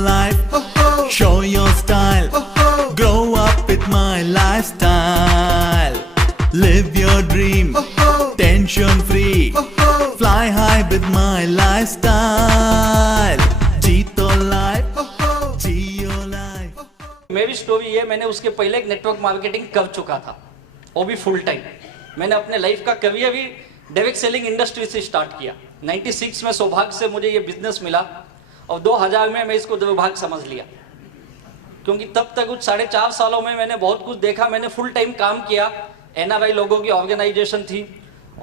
life, show your style, grow up with my lifestyle. Live your dream, tension free, fly high with my lifestyle. जीतो life, जियो life. मेरी story ये, मैंने उसके पहले एक network marketing कर चुका था, वो भी फुल टाइम। मैंने अपने लाइफ का करियर भी डायरेक्ट सेलिंग इंडस्ट्री से स्टार्ट किया। 96 में सौभाग्य से मुझे ये बिजनेस मिला और 2000 में मैं इसको दुर्भाग्य समझ लिया, क्योंकि तब तक कुछ 4.5 सालों में मैंने बहुत कुछ देखा। मैंने फुल टाइम काम किया, NRI लोगों की ऑर्गेनाइजेशन थी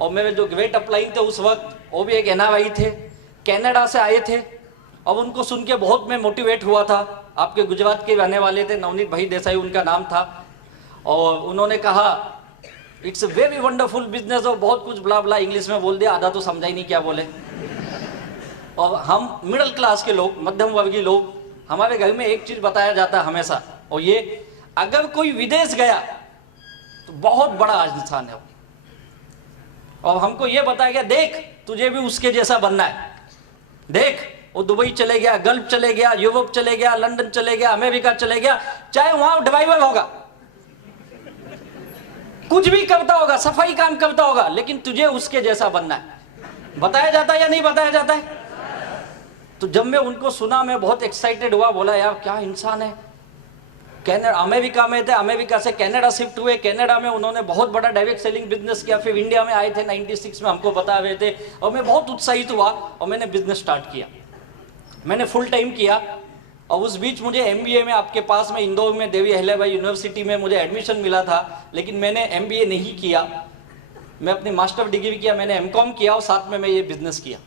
और मेरे जो ग्रेट अपलाइन थे उस वक्त, वो भी एक NRI थे, कनाडा से आए थे। और उनको सुन के बहुत मैं मोटिवेट हुआ था। आपके गुजरात के रहने वाले थे, नवनीत भाई देसाई उनका नाम था, और उन्होंने कहा it's a very wonderful business, और बहुत कुछ ब्ला ब्ला इंग्लिश में बोल दिया, आधा तो समझा ही नहीं क्या बोले। और हम मिडिल क्लास के लोग, मध्यम वर्गीय लोग, हमारे घर में एक चीज बताया जाता है हमेशा, और ये, अगर कोई विदेश गया तो बहुत बड़ा इंसान है, और हमको ये बताया गया देख तुझे भी उसके जैसा बनना है। देख वो दुबई चले गया, गल्फ चले गया, यूरोप चले गया, लंदन चले गया, अमेरिका चले गया, चाहे वहां ड्राइवर होगा, कुछ भी करता होगा, सफाई काम करता होगा, लेकिन तुझे उसके जैसा बनना है। बताया जाता है या नहीं बताया जाता है? तो जब मैं उनको सुना मैं बहुत एक्साइटेड हुआ, बोला यार क्या इंसान है। कनाडा, अमेरिका में थे, अमेरिका से कनाडा शिफ्ट हुए, कनाडा में उन्होंने बहुत बड़ा डायरेक्ट सेलिंग बिजनेस किया, फिर इंडिया में आए थे 96 में, हमको बता रहे थे, और मैं बहुत उत्साहित हुआ और मैंने बिजनेस स्टार्ट किया। मैंने फुल टाइम किया, और उस बीच मुझे MBA में आपके पास में इंदौर में देवी अहिल्याबाई यूनिवर्सिटी में मुझे एडमिशन मिला था, लेकिन मैंने MBA नहीं किया, मैं अपनी मास्टर डिग्री किया, मैंने MCOM किया और साथ में मैं ये बिजनेस किया।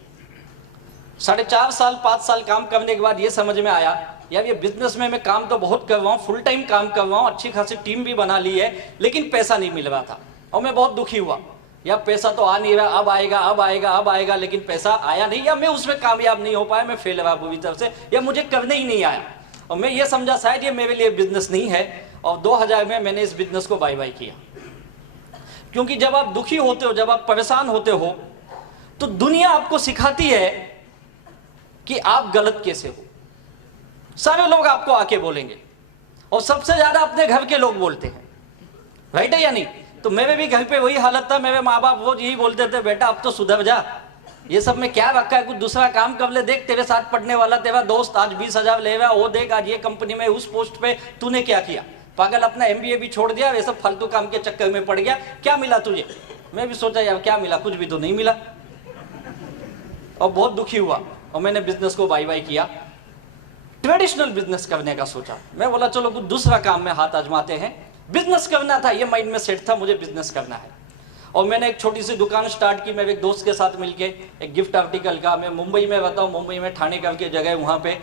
4.5 साल 5 साल काम करने के बाद ये समझ में आया यार ये बिजनेस में मैं काम तो बहुत कर रहा हूँ, फुल टाइम काम कर रहा हूँ, अच्छी खासी टीम भी बना ली है, लेकिन पैसा नहीं मिल रहा था, और मैं बहुत दुखी हुआ। यार पैसा तो आ नहीं रहा, अब आएगा अब आएगा अब आएगा, लेकिन पैसा आया नहीं, या मैं उसमें कामयाब नहीं हो पाया, मैं फेल रहा पूरी तरफ से, या मुझे करने ही नहीं आया। और मैं ये समझा शायद ये मेरे लिए बिजनेस नहीं है, और 2000 में मैंने इस बिजनेस को बाय बाय किया। क्योंकि जब आप दुखी होते हो, जब आप परेशान होते हो, तो दुनिया आपको सिखाती है कि आप गलत कैसे हो। सारे लोग आपको आके बोलेंगे, और सबसे ज्यादा अपने घर के लोग बोलते हैं, राइट है या नहीं? तो मेरे भी घर पे वही हालत था, मेरे माँ बाप वो यही बोलते थे बेटा अब तो सुधर जा, ये सब में क्या रखा है, कुछ दूसरा काम कर ले, देख तेरे साथ पढ़ने वाला तेरा दोस्त आज 20,000 ले रहा, वो देख आज ये कंपनी में उस पोस्ट पे, तूने क्या किया, पागल अपना MBA भी छोड़ दिया, ये सब फालतू काम के चक्कर में पड़ गया, क्या मिला तुझे? मैं भी सोचा यार क्या मिला, कुछ भी तो नहीं मिला, और बहुत दुखी हुआ, और मैंने बिजनेस को बाय बाय किया। ट्रेडिशनल बिजनेस करने का सोचा, मैं बोला चलो कुछ दूसरा काम में हाथ आजमाते हैं। बिजनेस करना था, ये माइंड में सेट था, मुझे बिजनेस करना है। और मैंने एक छोटी सी दुकान स्टार्ट की मेरे एक दोस्त के साथ मिलके, एक गिफ्ट आर्टिकल का। मैं मुंबई में रहता हूँ, मुंबई में ठाणे करके जगह वहाँ पे,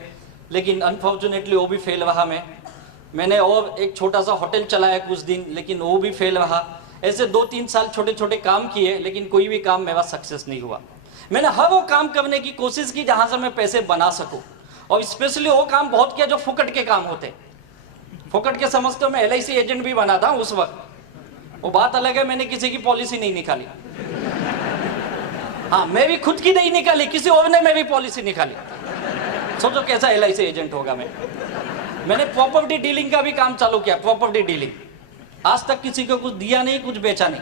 लेकिन अनफॉर्चुनेटली वो भी फेल रहा। मैंने और एक छोटा सा होटल चलाया कुछ दिन, लेकिन वो भी फेल रहा। ऐसे 2-3 साल छोटे छोटे काम किए, लेकिन कोई भी काम मेरा सक्सेस नहीं हुआ। मैंने हर वो काम करने की कोशिश की जहाँ से मैं पैसे बना सकूँ, और स्पेशली वो काम बहुत किया जो फुकट के काम होते। फुकट के समझते हो, मैं LIC एजेंट भी बना था उस वक्त, वो बात अलग है, मैंने किसी की पॉलिसी नहीं निकाली। हाँ, मैं भी खुद की नहीं निकाली, किसी और ने मेरी पॉलिसी निकाली। सोचो कैसा LIC एजेंट होगा मैं। मैंने प्रॉपर्टी डीलिंग का भी काम चालू किया, प्रॉपर्टी डीलिंग। आज तक किसी को कुछ दिया नहीं, कुछ बेचा नहीं,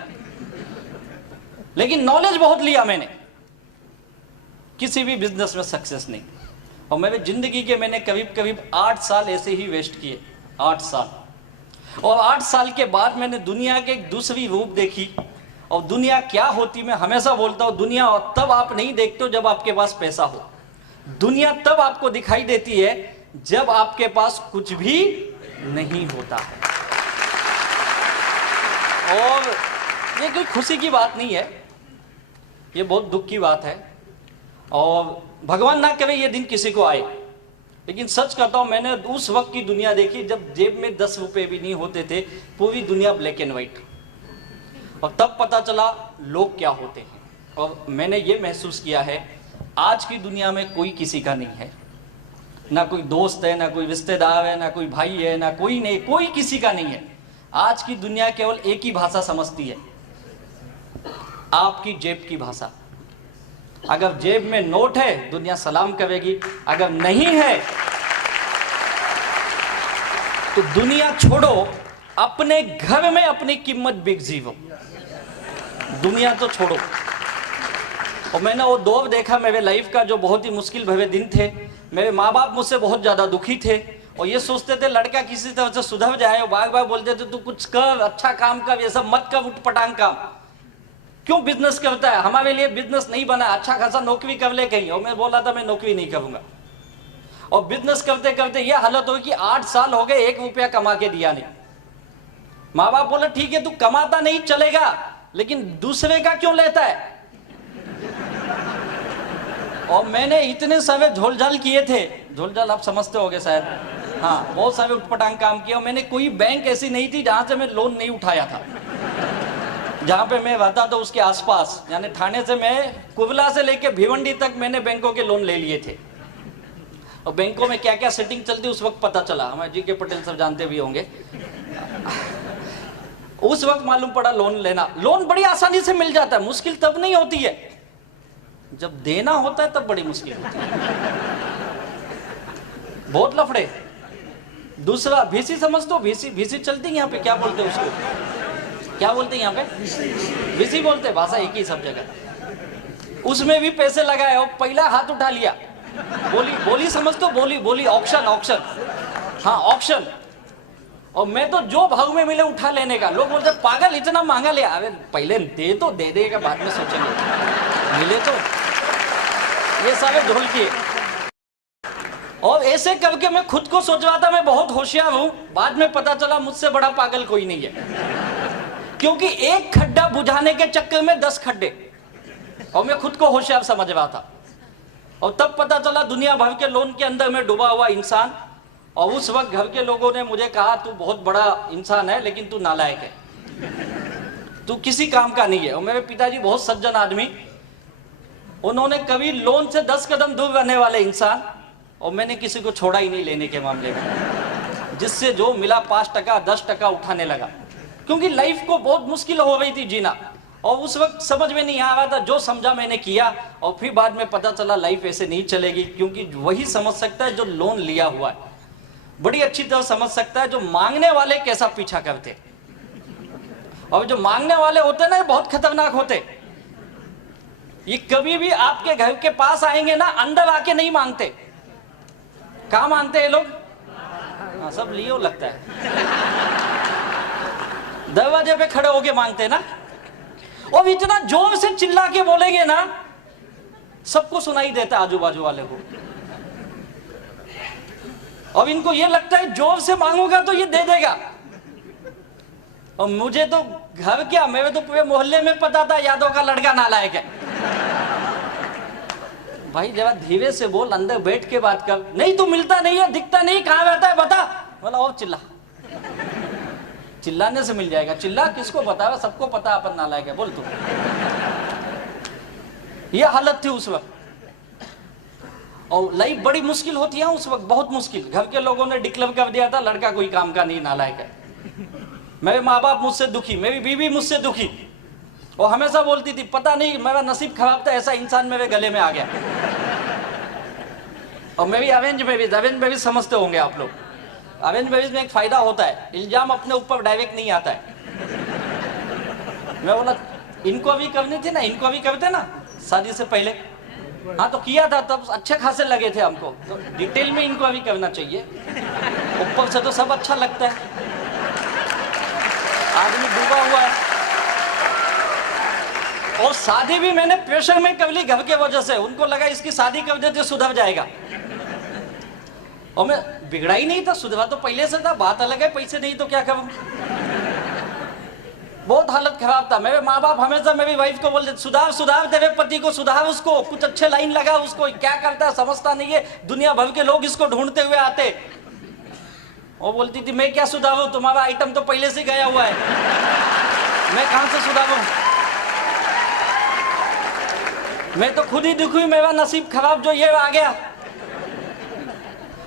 लेकिन नॉलेज बहुत लिया मैंने, किसी भी बिजनेस में सक्सेस नहीं। और मेरे जिंदगी के मैंने करीब करीब 8 साल ऐसे ही वेस्ट किए, 8 साल। और 8 साल के बाद मैंने दुनिया के एक दूसरी रूप देखी, और दुनिया क्या होती, मैं हमेशा बोलता हूँ दुनिया तब आप नहीं देखते हो जब आपके पास पैसा हो, दुनिया तब आपको दिखाई देती है जब आपके पास कुछ भी नहीं होता है। और ये कोई खुशी की बात नहीं है, ये बहुत दुख की बात है, और भगवान ना करे ये दिन किसी को आए। लेकिन सच कहता हूं, मैंने उस वक्त की दुनिया देखी जब जेब में 10 रुपए भी नहीं होते थे, पूरी दुनिया ब्लैक एंड व्हाइट, और तब पता चला लोग क्या होते हैं। और मैंने ये महसूस किया है आज की दुनिया में कोई किसी का नहीं है, ना कोई दोस्त है, ना कोई रिश्तेदार है, ना कोई भाई है, ना कोई नहीं, कोई किसी का नहीं है। आज की दुनिया केवल एक ही भाषा समझती है, आपकी जेब की भाषा। अगर जेब में नोट है दुनिया सलाम करेगी, अगर नहीं है तो दुनिया छोड़ो, अपने घर में अपनी कीमत बिक जीवो, दुनिया तो छोड़ो। और मैंने वो दौर देखा मेरे लाइफ का जो बहुत ही मुश्किल भरे दिन थे। मेरे माँ बाप मुझसे बहुत ज्यादा दुखी थे और ये सोचते थे लड़का किसी तरह से सुधर जाए, और बार बार बोलते थे तू कुछ कर, अच्छा काम कर, ये सब मत कर, उठपटांग काम, क्यों बिजनेस करता है, हमारे लिए बिजनेस नहीं बना, अच्छा खासा नौकरी कर ले कहीं। और मैं बोला था मैं नौकरी नहीं करूंगा। और बिजनेस करते करते ये हालत हुई कि 8 साल हो गए 1 रुपया कमा के दिया नहीं। माँ बाप बोले ठीक है तू कमाता नहीं चलेगा, लेकिन दूसरे का क्यों लेता है। और मैंने इतने सारे झोलझाल किए थे, झोलझाल आप समझते होगे शायद, हाँ, बहुत सारे उठपटांग काम किए। और मैंने कोई बैंक ऐसी नहीं थी जहां से मैं लोन नहीं उठाया था। जहां पे मैं रहता था उसके आसपास, यानी थाने से मैं कुबला से लेके भिवंडी तक मैंने बैंकों के लोन ले लिए थे। और बैंकों में क्या क्या सेटिंग चलती उस वक्त पता चला, हमारे जी के पटेल सब जानते भी होंगे। उस वक्त मालूम पड़ा लोन लेना, लोन बड़ी आसानी से मिल जाता है, मुश्किल तब नहीं होती है, जब देना होता है तब बड़ी मुश्किल होती है, बहुत लफड़े। दूसरा भीसी समझ तो, भीसी चलती है यहाँ पे, क्या बोलते हैं उसको, क्या बोलते हैं यहाँ पे, भीसी बोलते, भाषा एक ही सब जगह। उसमें भी पैसे लगाए और पहला हाथ उठा लिया, बोली समझ तो, बोली ऑक्शन, हाँ ऑक्शन। और मैं तो जो भाव में मिले उठा लेने का। लोग बोलते पागल इतना महंगा ले, अरे पहले दे तो दे देगा, बाद में सोचेंगे, मिले तो। ये सारे ढोल किए। और ऐसे करके मैं खुद को सोच रहा था मैं बहुत होशियार हूं, बाद में पता चला मुझसे बड़ा पागल कोई नहीं है। क्योंकि एक खड्डा बुझाने के चक्कर में 10 खड्डे, और मैं खुद को होशियार समझ रहा था। और तब पता चला दुनिया भर के लोन के अंदर में डूबा हुआ इंसान। और उस वक्त घर के लोगों ने मुझे कहा तू बहुत बड़ा इंसान है लेकिन तू नालायक है, तू किसी काम का नहीं है। और मेरे पिताजी बहुत सज्जन आदमी, उन्होंने कभी लोन से 10 कदम दूर रहने वाले इंसान, और मैंने किसी को छोड़ा ही नहीं लेने के मामले में। जिससे जो मिला 5% 10% उठाने लगा, क्योंकि लाइफ को बहुत मुश्किल हो गई थी जीना। और उस वक्त समझ में नहीं आ रहा था, जो समझा मैंने किया। और फिर बाद में पता चला लाइफ ऐसे नहीं चलेगी, क्योंकि वही समझ सकता है जो लोन लिया हुआ है, बड़ी अच्छी तरह समझ सकता है जो मांगने वाले कैसा पीछा करते। और जो मांगने वाले होते हैं ना, ये बहुत खतरनाक होते। ये कभी भी आपके घर के पास आएंगे ना, अंदर आके नहीं मांगते। कहाँ मांगते हैं लोग? हाँ, सब लियो लगता है, दरवाजे पे खड़े होके मांगते ना। और इतना जोर से चिल्ला के बोलेंगे ना, सबको सुनाई देता आजू बाजू वाले को। और इनको ये लगता है जोर से मांगूंगा तो ये दे देगा। और मुझे तो घर क्या, मेरे तो पूरे मोहल्ले में पता था यादव का लड़का नालायक है। भाई जरा धीरे से बोल, अंदर बैठ के बात कर। नहीं तू मिलता नहीं है, दिखता नहीं, कहाँ रहता है बता। बोला और चिल्ला, चिल्लाने से मिल जाएगा। चिल्ला किसको बताया, सबको पता अपन नालायक है, बोल तू। ये हालत थी उस वक्त। और लाइफ बड़ी मुश्किल होती है उस वक्त, बहुत मुश्किल। घर के लोगों ने डिक्लेयर कर दिया था लड़का कोई काम का नहीं, नालायक है। मेरे माँ बाप मुझसे दुखी, मेरी बीवी मुझसे दुखी। और हमेशा बोलती थी पता नहीं मेरा नसीब खराब था, ऐसा इंसान मेरे गले में आ गया। और मेरी अरेंज मैरिज समझते होंगे आप लोग। अरेंज मैरिज में एक फायदा होता है, इल्जाम अपने ऊपर डायरेक्ट नहीं आता है। मैं बोला इनको भी करनी थी ना, इनको भी करते ना शादी से पहले। हाँ तो किया था, तब अच्छे खासे लगे थे हमको, तो डिटेल में इनको भी करना चाहिए। ऊपर से तो सब अच्छा लगता है, आदमी डूबा हुआ है। और शादी भी मैंने प्रेशर में कर ली घर के वजह से। उनको लगा इसकी शादी कर देते सुधर जाएगा। और मैं बिगड़ा ही नहीं था, सुधरा तो पहले से था, बात अलग है, पैसे नहीं तो क्या करूं। बहुत हालत खराब था। मेरे माँ बाप हमेशा मेरी वाइफ को बोलते सुधार तेरे पति को, सुधार उसको, कुछ अच्छे लाइन लगा उसको, क्या करता है समझता नहीं है, दुनिया भर के लोग इसको ढूंढते हुए आते। वो बोलती थी मैं क्या सुधारूं, तुम्हारा आइटम तो पहले से गया हुआ है, मैं कहां से सुधारूं। मैं तो खुद ही दुखी, मेरा नसीब खराब जो ये आ गया।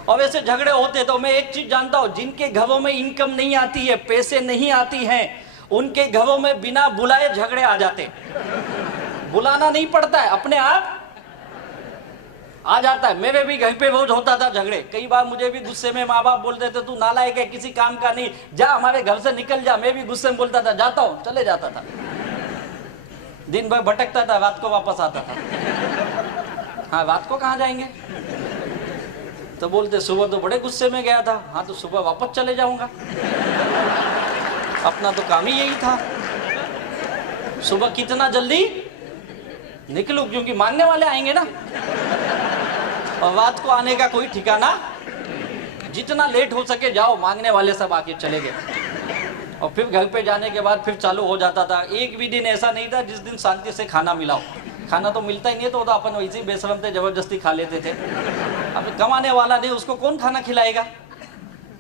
और ऐसे झगड़े होते। तो मैं एक चीज जानता हूं, जिनके घरों में इनकम नहीं आती है, पैसे नहीं आती हैं, उनके घरों में बिना बुलाए झगड़े आ जाते। बुलाना नहीं पड़ता है, अपने आप आ जाता है। मेरे भी घर पे बहुत होता था झगड़े, कई बार मुझे भी गुस्से में माँ बाप बोलते थे तू नालायक है, किसी काम का नहीं, जा हमारे घर से निकल जा। मैं भी गुस्से में बोलता था जाता हूँ, चले जाता था, दिन भर भटकता था, रात को वापस आता था। हाँ, रात को कहाँ जाएंगे? तो बोलते सुबह तो बड़े गुस्से में गया था। हाँ, तो सुबह वापस चले जाऊंगा, अपना तो काम ही यही था। सुबह कितना जल्दी निकलूं, क्योंकि मांगने वाले आएंगे ना, और रात को आने का कोई ठिकाना। जितना लेट हो सके जाओ, मांगने वाले सब आके चले गए। और फिर घर पे जाने के बाद फिर चालू हो जाता था। एक भी दिन ऐसा नहीं था जिस दिन शांति से खाना मिला हो। खाना तो मिलता ही नहीं, तो अपन वैसे ही बेशरम थे, जबरदस्ती खा लेते थे। अब कमाने वाला नहीं, उसको कौन खाना खिलाएगा?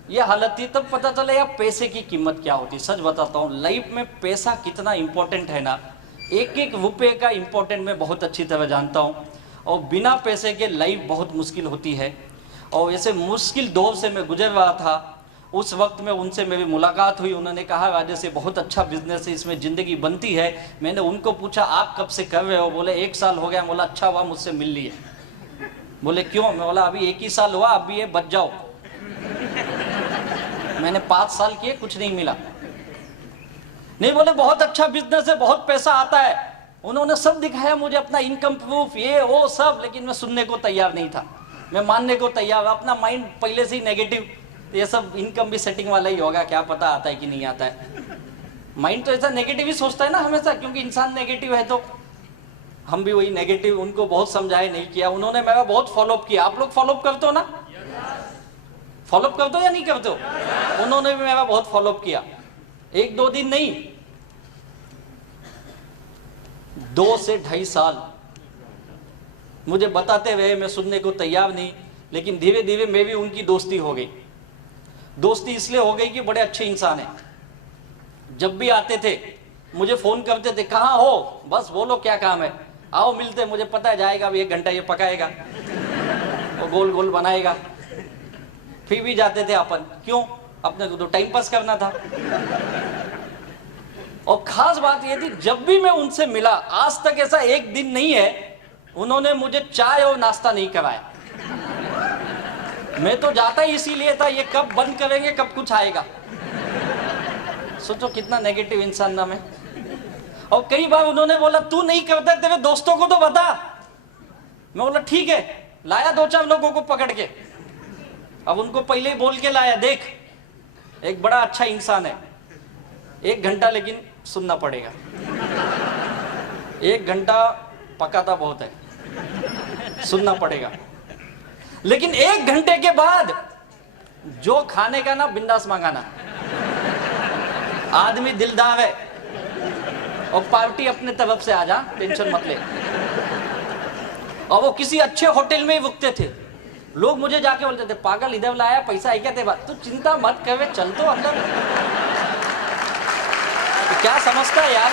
ये हालत थी। तब पता चला यार पैसे की कीमत क्या होती। सच बताता हूँ, लाइफ में पैसा कितना इंपॉर्टेंट है ना, एक एक रुपये का इंपॉर्टेंट मैं बहुत अच्छी तरह जानता हूँ। और बिना पैसे के लाइफ बहुत मुश्किल होती है। और ऐसे मुश्किल दौर से मैं गुजर रहा था, उस वक्त में उनसे मेरी मुलाकात हुई। उन्होंने कहा राजेश से बहुत अच्छा बिजनेस है, इसमें ज़िंदगी बनती है। मैंने उनको पूछा आप कब से कर रहे हो? बोले 1 साल हो गया। बोला अच्छा हुआ मुझसे मिल लिए। बोले क्यों? मैं बोला अभी 1 ही साल हुआ, अभी ये बच जाओ। मैंने 5 साल किए, कुछ नहीं मिला। नहीं, बोले बहुत अच्छा बिजनेस है, बहुत पैसा आता है। उन्होंने सब दिखाया मुझे, अपना इनकम प्रूफ, ये वो सब, लेकिन मैं सुनने को तैयार नहीं था, मैं मानने को तैयार। अपना माइंड पहले से ही नेगेटिव, ये सब इनकम भी सेटिंग वाला ही होगा, क्या पता आता है कि नहीं आता है। माइंड तो ऐसा नेगेटिव ही सोचता है ना हमेशा, क्योंकि इंसान नेगेटिव है। तो हम भी वही नेगेटिव, उनको बहुत समझाए, नहीं किया। उन्होंने मेरा बहुत फॉलोअप किया। आप लोग फॉलोअप करते हो ना? फॉलोअप करते हो या नहीं करते हो? उन्होंने भी मेरा बहुत फॉलोअप किया। 1-2 दिन नहीं, 2 से 2.5 साल मुझे बताते रहे, मैं सुनने को तैयार नहीं। लेकिन धीरे धीरे मैं भी उनकी दोस्ती हो गई। दोस्ती इसलिए हो गई कि बड़े अच्छे इंसान हैं। जब भी आते थे मुझे फोन करते थे, कहाँ हो? बस बोलो क्या काम है, आओ मिलते। मुझे पता है जाएगा अभी 1 घंटा ये पकाएगा और गोल गोल बनाएगा। फिर भी जाते थे अपन, क्यों? अपने को तो टाइम पास करना था। और खास बात ये थी, जब भी मैं उनसे मिला, आज तक ऐसा एक दिन नहीं है उन्होंने मुझे चाय और नाश्ता नहीं कराया। मैं तो जाता ही इसीलिए था, ये कब बंद करेंगे, कब कुछ आएगा। सोचो कितना नेगेटिव इंसान ना मैं। और कई बार उन्होंने बोला तू नहीं करता, तेरे दोस्तों को तो बता। मैं बोला ठीक है, लाया 2-4 लोगों को पकड़ के। अब उनको पहले ही बोल के लाया, देख एक बड़ा अच्छा इंसान है, 1 घंटा लेकिन सुनना पड़ेगा। 1 घंटा पकाता बहुत है, सुनना पड़ेगा। लेकिन 1 घंटे के बाद जो खाने का ना, बिंदास मांगाना। आदमी दिलदार है और पार्टी अपने तरफ से आ जा, टेंशन मत ले। और वो किसी अच्छे होटल में ही रुकते थे। लोग मुझे जाके बोलते थे पागल इधर लाया, पैसा है क्या तेरे पास? तू चिंता मत कर, चल तो अंदर। तो क्या समझता है यार?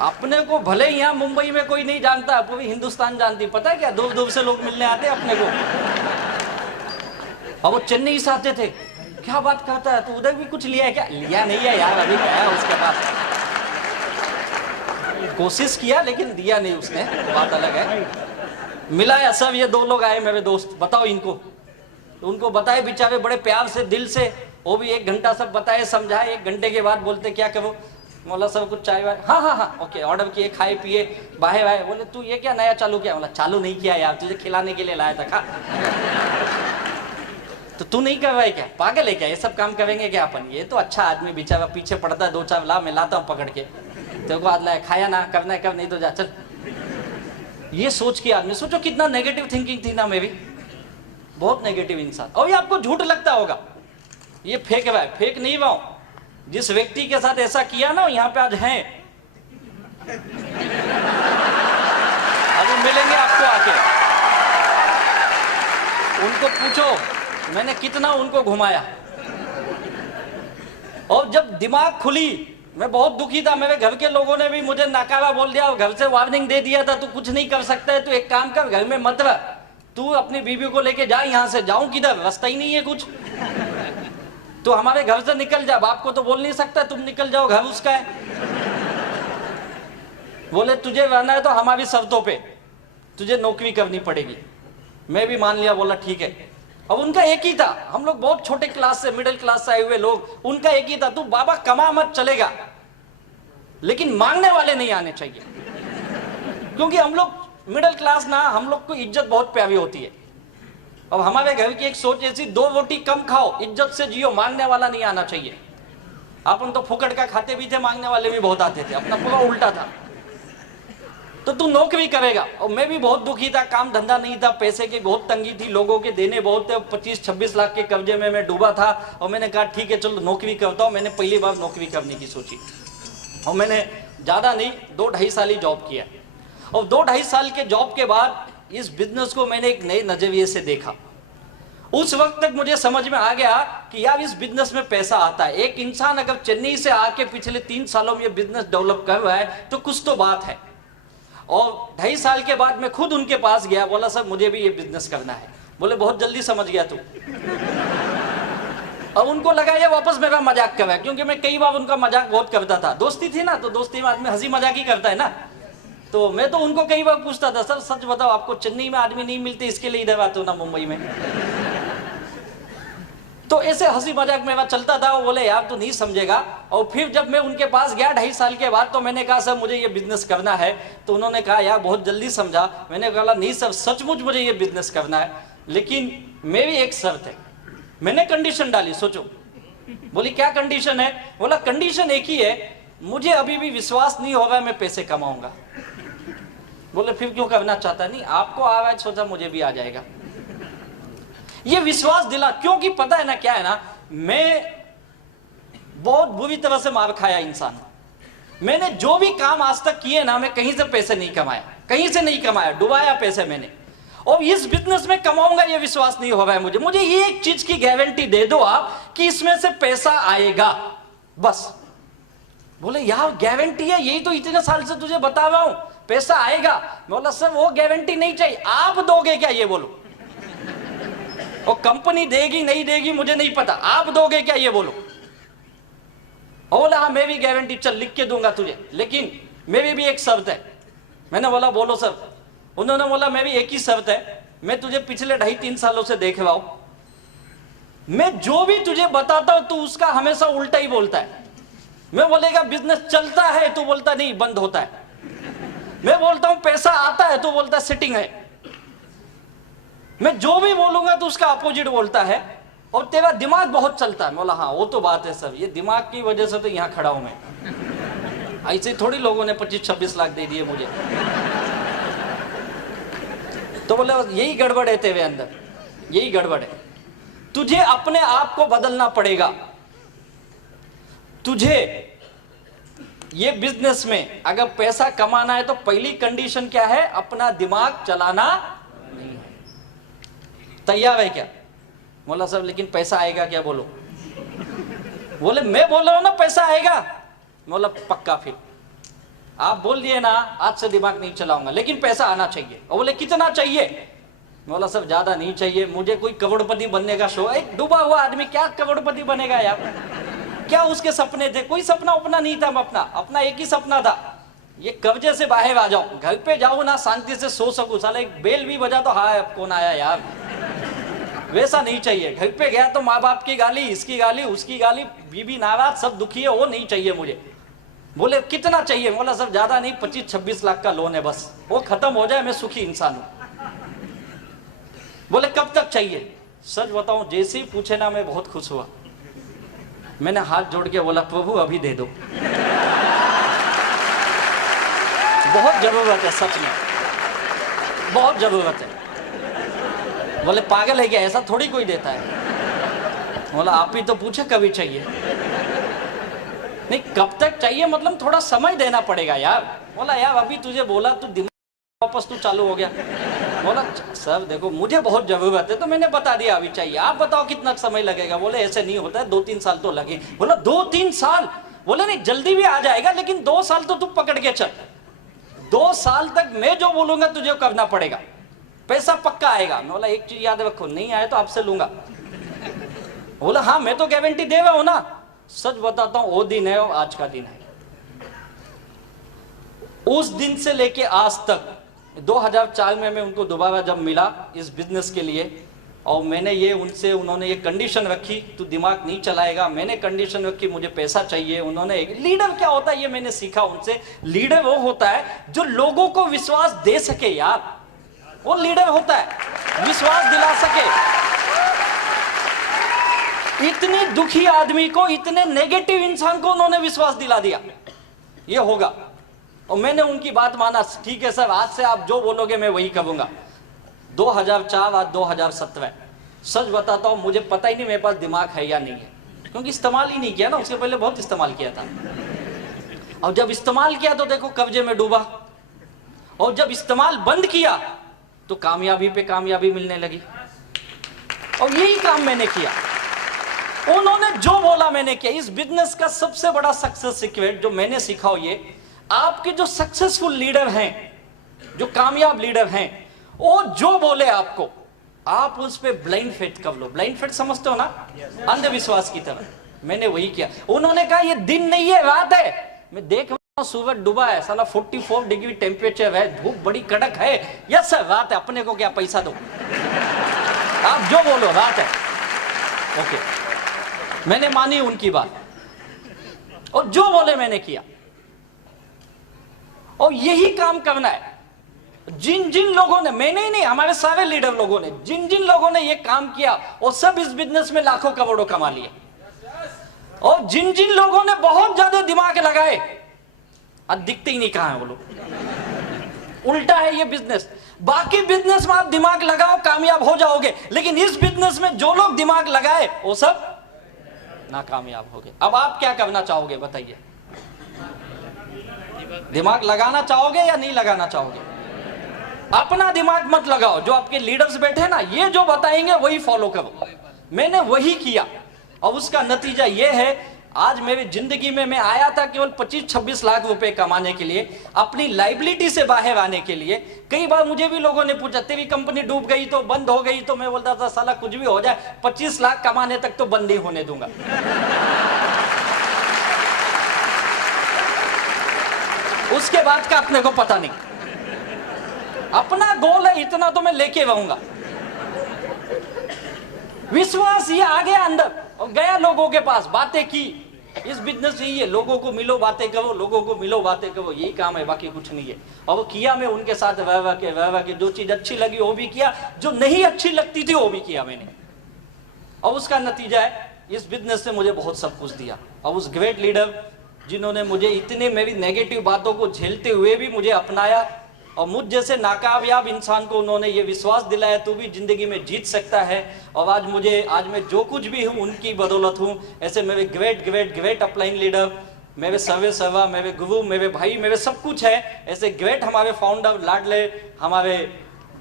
अपने को भले ही यहाँ मुंबई में कोई नहीं जानता, पूरी हिंदुस्तान जानती। पता है क्या, दूर दूर से लोग मिलने आते अपने को। और वो चेन्नई से आते थे, क्या बात करता है, तू उधर भी कुछ लिया है क्या? लिया नहीं है यार, अभी गया उसके पास। कोशिश किया लेकिन दिया नहीं उसने, बात अलग है। मिलाया सब, ये 2 लोग आए मेरे दोस्त, बताओ इनको। तो उनको बताए, बेचारे बड़े प्यार से, दिल से। वो भी 1 घंटा सब बताए, समझाए। 1 घंटे के बाद बोलते क्या करो? बोला सब कुछ चाय वाय, हाँ हाँ हाँ ओके, ऑर्डर किए, खाए पिए, बाहे वाहे। बोले तू ये क्या नया चालू किया? बोला चालू नहीं किया यार, तुझे खिलाने के लिए लाया था, खा। तो तू नहीं कर रहा है क्या? पागल है क्या? ये सब काम करेंगे क्या अपन? ये तो अच्छा आदमी बेचारा पीछे पड़ता है, 2-4 ला, मैं लाता हूँ पकड़ के। तेरे को आज लाया, खाया ना, करना है कर, नहीं तो जा, चल। ये सोच के आदमी, सोचो कितना नेगेटिव थिंकिंग थी ना मेरी, बहुत नेगेटिव इंसान। और ये आपको झूठ लगता होगा, ये फेक रहा है, फेक नहीं रहा हूं। जिस व्यक्ति के साथ ऐसा किया ना, यहाँ पे आज हैं, अभी मिलेंगे आपको आके। उनको पूछो मैंने कितना उनको घुमाया। और जब दिमाग खुली, मैं बहुत दुखी था। मेरे घर के लोगों ने भी मुझे नाकारा बोल दिया, घर से वार्निंग दे दिया था, तू कुछ नहीं कर सकता है, तू एक काम कर, घर में मत रह, तू अपनी बीवी को लेके जा यहाँ से। जाऊं किधर, रास्ता ही नहीं है कुछ। तो हमारे घर से निकल जा, बाप को तो बोल नहीं सकता तुम निकल जाओ, घर उसका है। बोले तुझे रहना है तो हमारी शर्तों पे। तुझे नौकरी करनी पड़ेगी। मैं भी मान लिया, बोला ठीक है। अब उनका एक ही था, हम लोग बहुत छोटे क्लास से, मिडिल क्लास से आए हुए लोग, उनका एक ही था, तू बाबा कमा मत चलेगा, लेकिन मांगने वाले नहीं आने चाहिए। क्योंकि हम लोग मिडिल क्लास ना, हम लोग को इज्जत बहुत प्यारी होती है। अब हमारे घर की एक सोच ऐसी, 2 रोटी कम खाओ, इज्जत से जियो, मांगने वाला नहीं आना चाहिए। अपन तो फुकट का खाते भी थे, मांगने वाले भी बहुत आते थे, अपना पूरा उल्टा था। तो तू नौकरी करेगा। और मैं भी बहुत दुखी था, काम धंधा नहीं था, पैसे की बहुत तंगी थी, लोगों के देने बहुत थे, 25-26 लाख के कर्जे में मैं डूबा था। और मैंने कहा ठीक है चलो नौकरी करता हूँ। मैंने पहली बार नौकरी करने की सोची और मैंने ज़्यादा नहीं 2-2.5 साल ही जॉब किया। और 2-2.5 साल के जॉब के बाद इस बिजनेस को मैंने एक नए नजरिए से देखा। उस वक्त तक मुझे समझ में आ गया कि यार इस बिजनेस में पैसा आता है। एक इंसान अगर चेन्नई से आके पिछले 3 सालों में ये बिजनेस डेवलप कर रहा है तो कुछ तो बात है। और 2.5 साल के बाद मैं खुद उनके पास गया, बोला सर मुझे भी ये बिजनेस करना है। बोले बहुत जल्दी समझ गया तू। अब उनको लगा ये वापस मेरा मजाक कर रहा है, क्योंकि मैं कई बार उनका मजाक बहुत करता था। दोस्ती थी ना, तो दोस्ती में आदमी हंसी मजाक ही करता है ना। तो मैं तो उनको कई बार पूछता था, सर सच बताओ आपको चेन्नई में आदमी नहीं मिलते, इसके लिए इधर आते हो ना मुंबई में। तो ऐसे हंसी मजाक मेरा चलता था। वो बोले यार तू नहीं समझेगा। और फिर जब मैं उनके पास गया 2.5 साल के बाद, तो मैंने कहा सर मुझे ये बिजनेस करना है। तो उन्होंने कहा यार बहुत जल्दी समझा। मैंने कहा नहीं सर सचमुच मुझे ये बिजनेस करना है, लेकिन मेरी एक शर्त है। मैंने कंडीशन डाली, सोचो। बोली क्या कंडीशन है? बोला कंडीशन एक ही है, मुझे अभी भी विश्वास नहीं होगा मैं पैसे कमाऊंगा। बोले फिर क्यों करना चाहता? नहीं आपको आ रहा है, सोचा मुझे भी आ जाएगा। ये विश्वास दिला, क्योंकि पता है ना क्या है ना, मैं बहुत बुरी तरह से मार खाया इंसान। मैंने जो भी काम आज तक किए ना, मैं कहीं से पैसे नहीं कमाया, कहीं से नहीं कमाया, डुबाया पैसे मैंने। और इस बिजनेस में कमाऊंगा ये विश्वास नहीं हो रहा है मुझे। मुझे ये एक चीज की गारंटी दे दो आप कि इसमें से पैसा आएगा, बस। बोले यार गारंटी है, यही तो इतने साल से तुझे बता रहा हूं पैसा आएगा। बोला सर वो गारंटी नहीं चाहिए, आप दोगे क्या ये बोलो। और कंपनी देगी नहीं देगी मुझे नहीं पता, आप दोगे क्या ये बोलो। और बोला हाँ मैं भी गारंटी, चल लिख के दूंगा तुझे, लेकिन मेरी भी एक शर्त है। मैंने बोला बोलो सर। उन्होंने बोला मैं भी एक ही शर्त है, मैं तुझे पिछले 2.5-3 सालों से देख रहा हूं, मैं जो भी तुझे बताता हूं तू उसका हमेशा उल्टा ही बोलता है। मैं बोलेगा बिजनेस चलता है तो बोलता नहीं बंद होता है। मैं बोलता हूं पैसा आता है तो बोलता सेटिंग है। मैं जो भी बोलूंगा तो उसका अपोजिट बोलता है। और तेरा दिमाग बहुत चलता है। बोला हाँ वो तो बात है सर, ये दिमाग की वजह से तो यहां खड़ा हूं मैं। ऐसे थोड़ी लोगों ने 25-26 लाख दे दिए मुझे। तो बोले यही गड़बड़ है तेरे अंदर, यही गड़बड़ है। तुझे अपने आप को बदलना पड़ेगा। तुझे ये बिजनेस में अगर पैसा कमाना है तो पहली कंडीशन क्या है? अपना दिमाग चलाना नहीं है। तैयार है क्या? बोला सर लेकिन पैसा आएगा क्या? बोलो। बोले मैं बोल रहा हूं ना पैसा आएगा। बोला पक्का, फिर आप बोल दिए ना आज से दिमाग नहीं चलाऊंगा, लेकिन पैसा आना चाहिए। और बोले कितना चाहिए? बोला सर ज्यादा नहीं चाहिए, मुझे कोई करोड़पति बनने का शौक। एक डूबा हुआ आदमी क्या करोड़पति बनेगा यार? क्या उसके सपने थे? कोई सपना अपना नहीं था। अपना एक ही सपना था, ये कर्जे से बाहर आ जाऊं, घर पे जाऊं ना शांति से सो सकूं। साला एक बेल भी बजा तो हाँ कौन आया यार, वैसा नहीं चाहिए। घर पे गया तो माँ बाप की गाली, इसकी गाली, उसकी गाली, बीबी नाराज, सब दुखी है, वो नहीं चाहिए मुझे। बोले कितना चाहिए? बोला सर ज्यादा नहीं, 25-26 लाख का लोन है, बस वो खत्म हो जाए मैं सुखी इंसान हूं। बोले कब तक चाहिए? सच बताऊं जैसे ही पूछे ना मैं बहुत खुश हुआ। मैंने हाथ जोड़ के बोला प्रभु अभी दे दो, बहुत जरूरत है, सच में बहुत जरूरत है। बोले पागल है क्या, ऐसा थोड़ी कोई देता है। बोला आप ही तो पूछे कभी चाहिए। नहीं कब तक चाहिए मतलब थोड़ा समय देना पड़ेगा यार। बोला यार अभी तुझे बोला तू दिमाग वापस तू चालू हो गया। बोला सर देखो मुझे बहुत जरूरत है तो मैंने बता दिया अभी चाहिए, आप बताओ कितना समय लगेगा। बोले ऐसे नहीं होता है, 2-3 साल तो लगे। बोला 2-3 साल? बोले नहीं जल्दी भी आ जाएगा, लेकिन 2 साल तो तू पकड़ के चल। 2 साल तक मैं जो बोलूंगा तुझे करना पड़ेगा, पैसा पक्का आएगा। बोला एक चीज याद रखो, नहीं आए तो आपसे लूंगा। बोला हाँ मैं तो गारंटी दे रहा हूं ना। सच बताता हूं वो दिन है और आज का दिन है। उस दिन से लेके आज तक 2004 में मैं उनको दोबारा जब मिला इस बिजनेस के लिए, और मैंने ये उन्होंने ये कंडीशन रखी, तू दिमाग नहीं चलाएगा। मैंने कंडीशन रखी, मुझे पैसा चाहिए। उन्होंने, लीडर क्या होता है ये मैंने सीखा उनसे। लीडर वो होता है जो लोगों को विश्वास दे सके यार, वो लीडर होता है, विश्वास दिला सके। इतनी दुखी आदमी को, इतने नेगेटिव इंसान को उन्होंने विश्वास दिला दिया ये होगा। और मैंने उनकी बात माना, ठीक है सर, आज से आप जो बोलोगे मैं वही करूंगा। 2004 आज 2017, सच बताता हूं मुझे पता ही नहीं मेरे पास दिमाग है या नहीं है, क्योंकि इस्तेमाल ही नहीं किया ना। उसके पहले बहुत इस्तेमाल किया था, और जब इस्तेमाल किया तो देखो कब्जे में डूबा, और जब इस्तेमाल बंद किया तो कामयाबी पे कामयाबी मिलने लगी। और यही काम मैंने किया, उन्होंने जो बोला मैंने किया। इस बिजनेस का सबसे बड़ा सक्सेस सीक्रेट जो मैंने सीखा, ये आपके जो सक्सेसफुल लीडर हैं, जो कामयाब लीडर हैं, वो जो बोले आपको, आप उस पे ब्लाइंड फेथ कर लो। ब्लाइंड फेथ समझते हो ना, अंधविश्वास की तरह। मैंने वही किया। उन्होंने कहा ये दिन नहीं है, रात है। मैं देख रहा हूं सूरज डूबा है, साला 44 डिग्री टेम्परेचर है, धूप बड़ी कड़क है। यस सर, रात है, अपने को क्या पैसा दो, आप जो बोलो रात है। ओके, मैंने मानी उनकी बात, और जो बोले मैंने किया। और यही काम करना है। जिन जिन लोगों ने, मैंने ही नहीं, हमारे सारे लीडर लोगों ने, जिन जिन लोगों ने ये काम किया, वो सब इस बिजनेस में लाखों करोड़ों कमा लिए। और जिन जिन लोगों ने बहुत ज्यादा दिमाग लगाए, अब दिखते ही नहीं कहां है वो लोग। उल्टा है ये बिजनेस। बाकी बिजनेस में आप दिमाग लगाओ कामयाब हो जाओगे, लेकिन इस बिजनेस में जो लोग दिमाग लगाए वो सब नाकामयाब हो गए। अब आप क्या करना चाहोगे बताइए? दिमाग लगाना चाहोगे या नहीं लगाना चाहोगे? अपना दिमाग मत लगाओ, जो आपके लीडर्स बैठे ना, ये जो बताएंगे वही फॉलो करो। मैंने वही किया, और उसका नतीजा ये है, आज मेरी जिंदगी में, मैं आया था केवल 25-26 लाख रुपए कमाने के लिए, अपनी लाइबिलिटी से बाहर आने के लिए। कई बार मुझे भी लोगों ने पूछा, तेरी कंपनी डूब गई तो, बंद हो गई तो, मैं बोलता था साला कुछ भी हो जाए, 25 लाख कमाने तक तो बंद नहीं होने दूंगा। उसके बाद का अपने को पता नहीं। अपना गोल है इतना तो मैं लेके रहूंगा। विश्वास ये आ गया अंदर, और गया लोगों के पास, बातें की। इस बिजनेस यही है, लोगों को मिलो बातें करो, लोगों को मिलो बातें करो, यही काम है, बाकी कुछ नहीं है। और वो किया मैं उनके साथ, वह के जो चीज अच्छी लगी वो भी किया, जो नहीं अच्छी लगती थी वो भी किया मैंने। और उसका नतीजा है, इस बिजनेस ने मुझे बहुत सब कुछ दिया। और उस ग्रेट लीडर जिन्होंने मुझे इतने, मेरी नेगेटिव बातों को झेलते हुए भी मुझे अपनाया, और मुझ जैसे नाकामयाब इंसान को उन्होंने ये विश्वास दिलाया, तू भी जिंदगी में जीत सकता है। और आज मैं जो कुछ भी हूँ उनकी बदौलत हूँ। ऐसे मेरे ग्रेट अपलाइन लीडर, मेरे सर्वा, मेरे गुरु, मेरे भाई, मेरे सब कुछ है। ऐसे ग्रेट हमारे फाउंडर, लाडले हमारे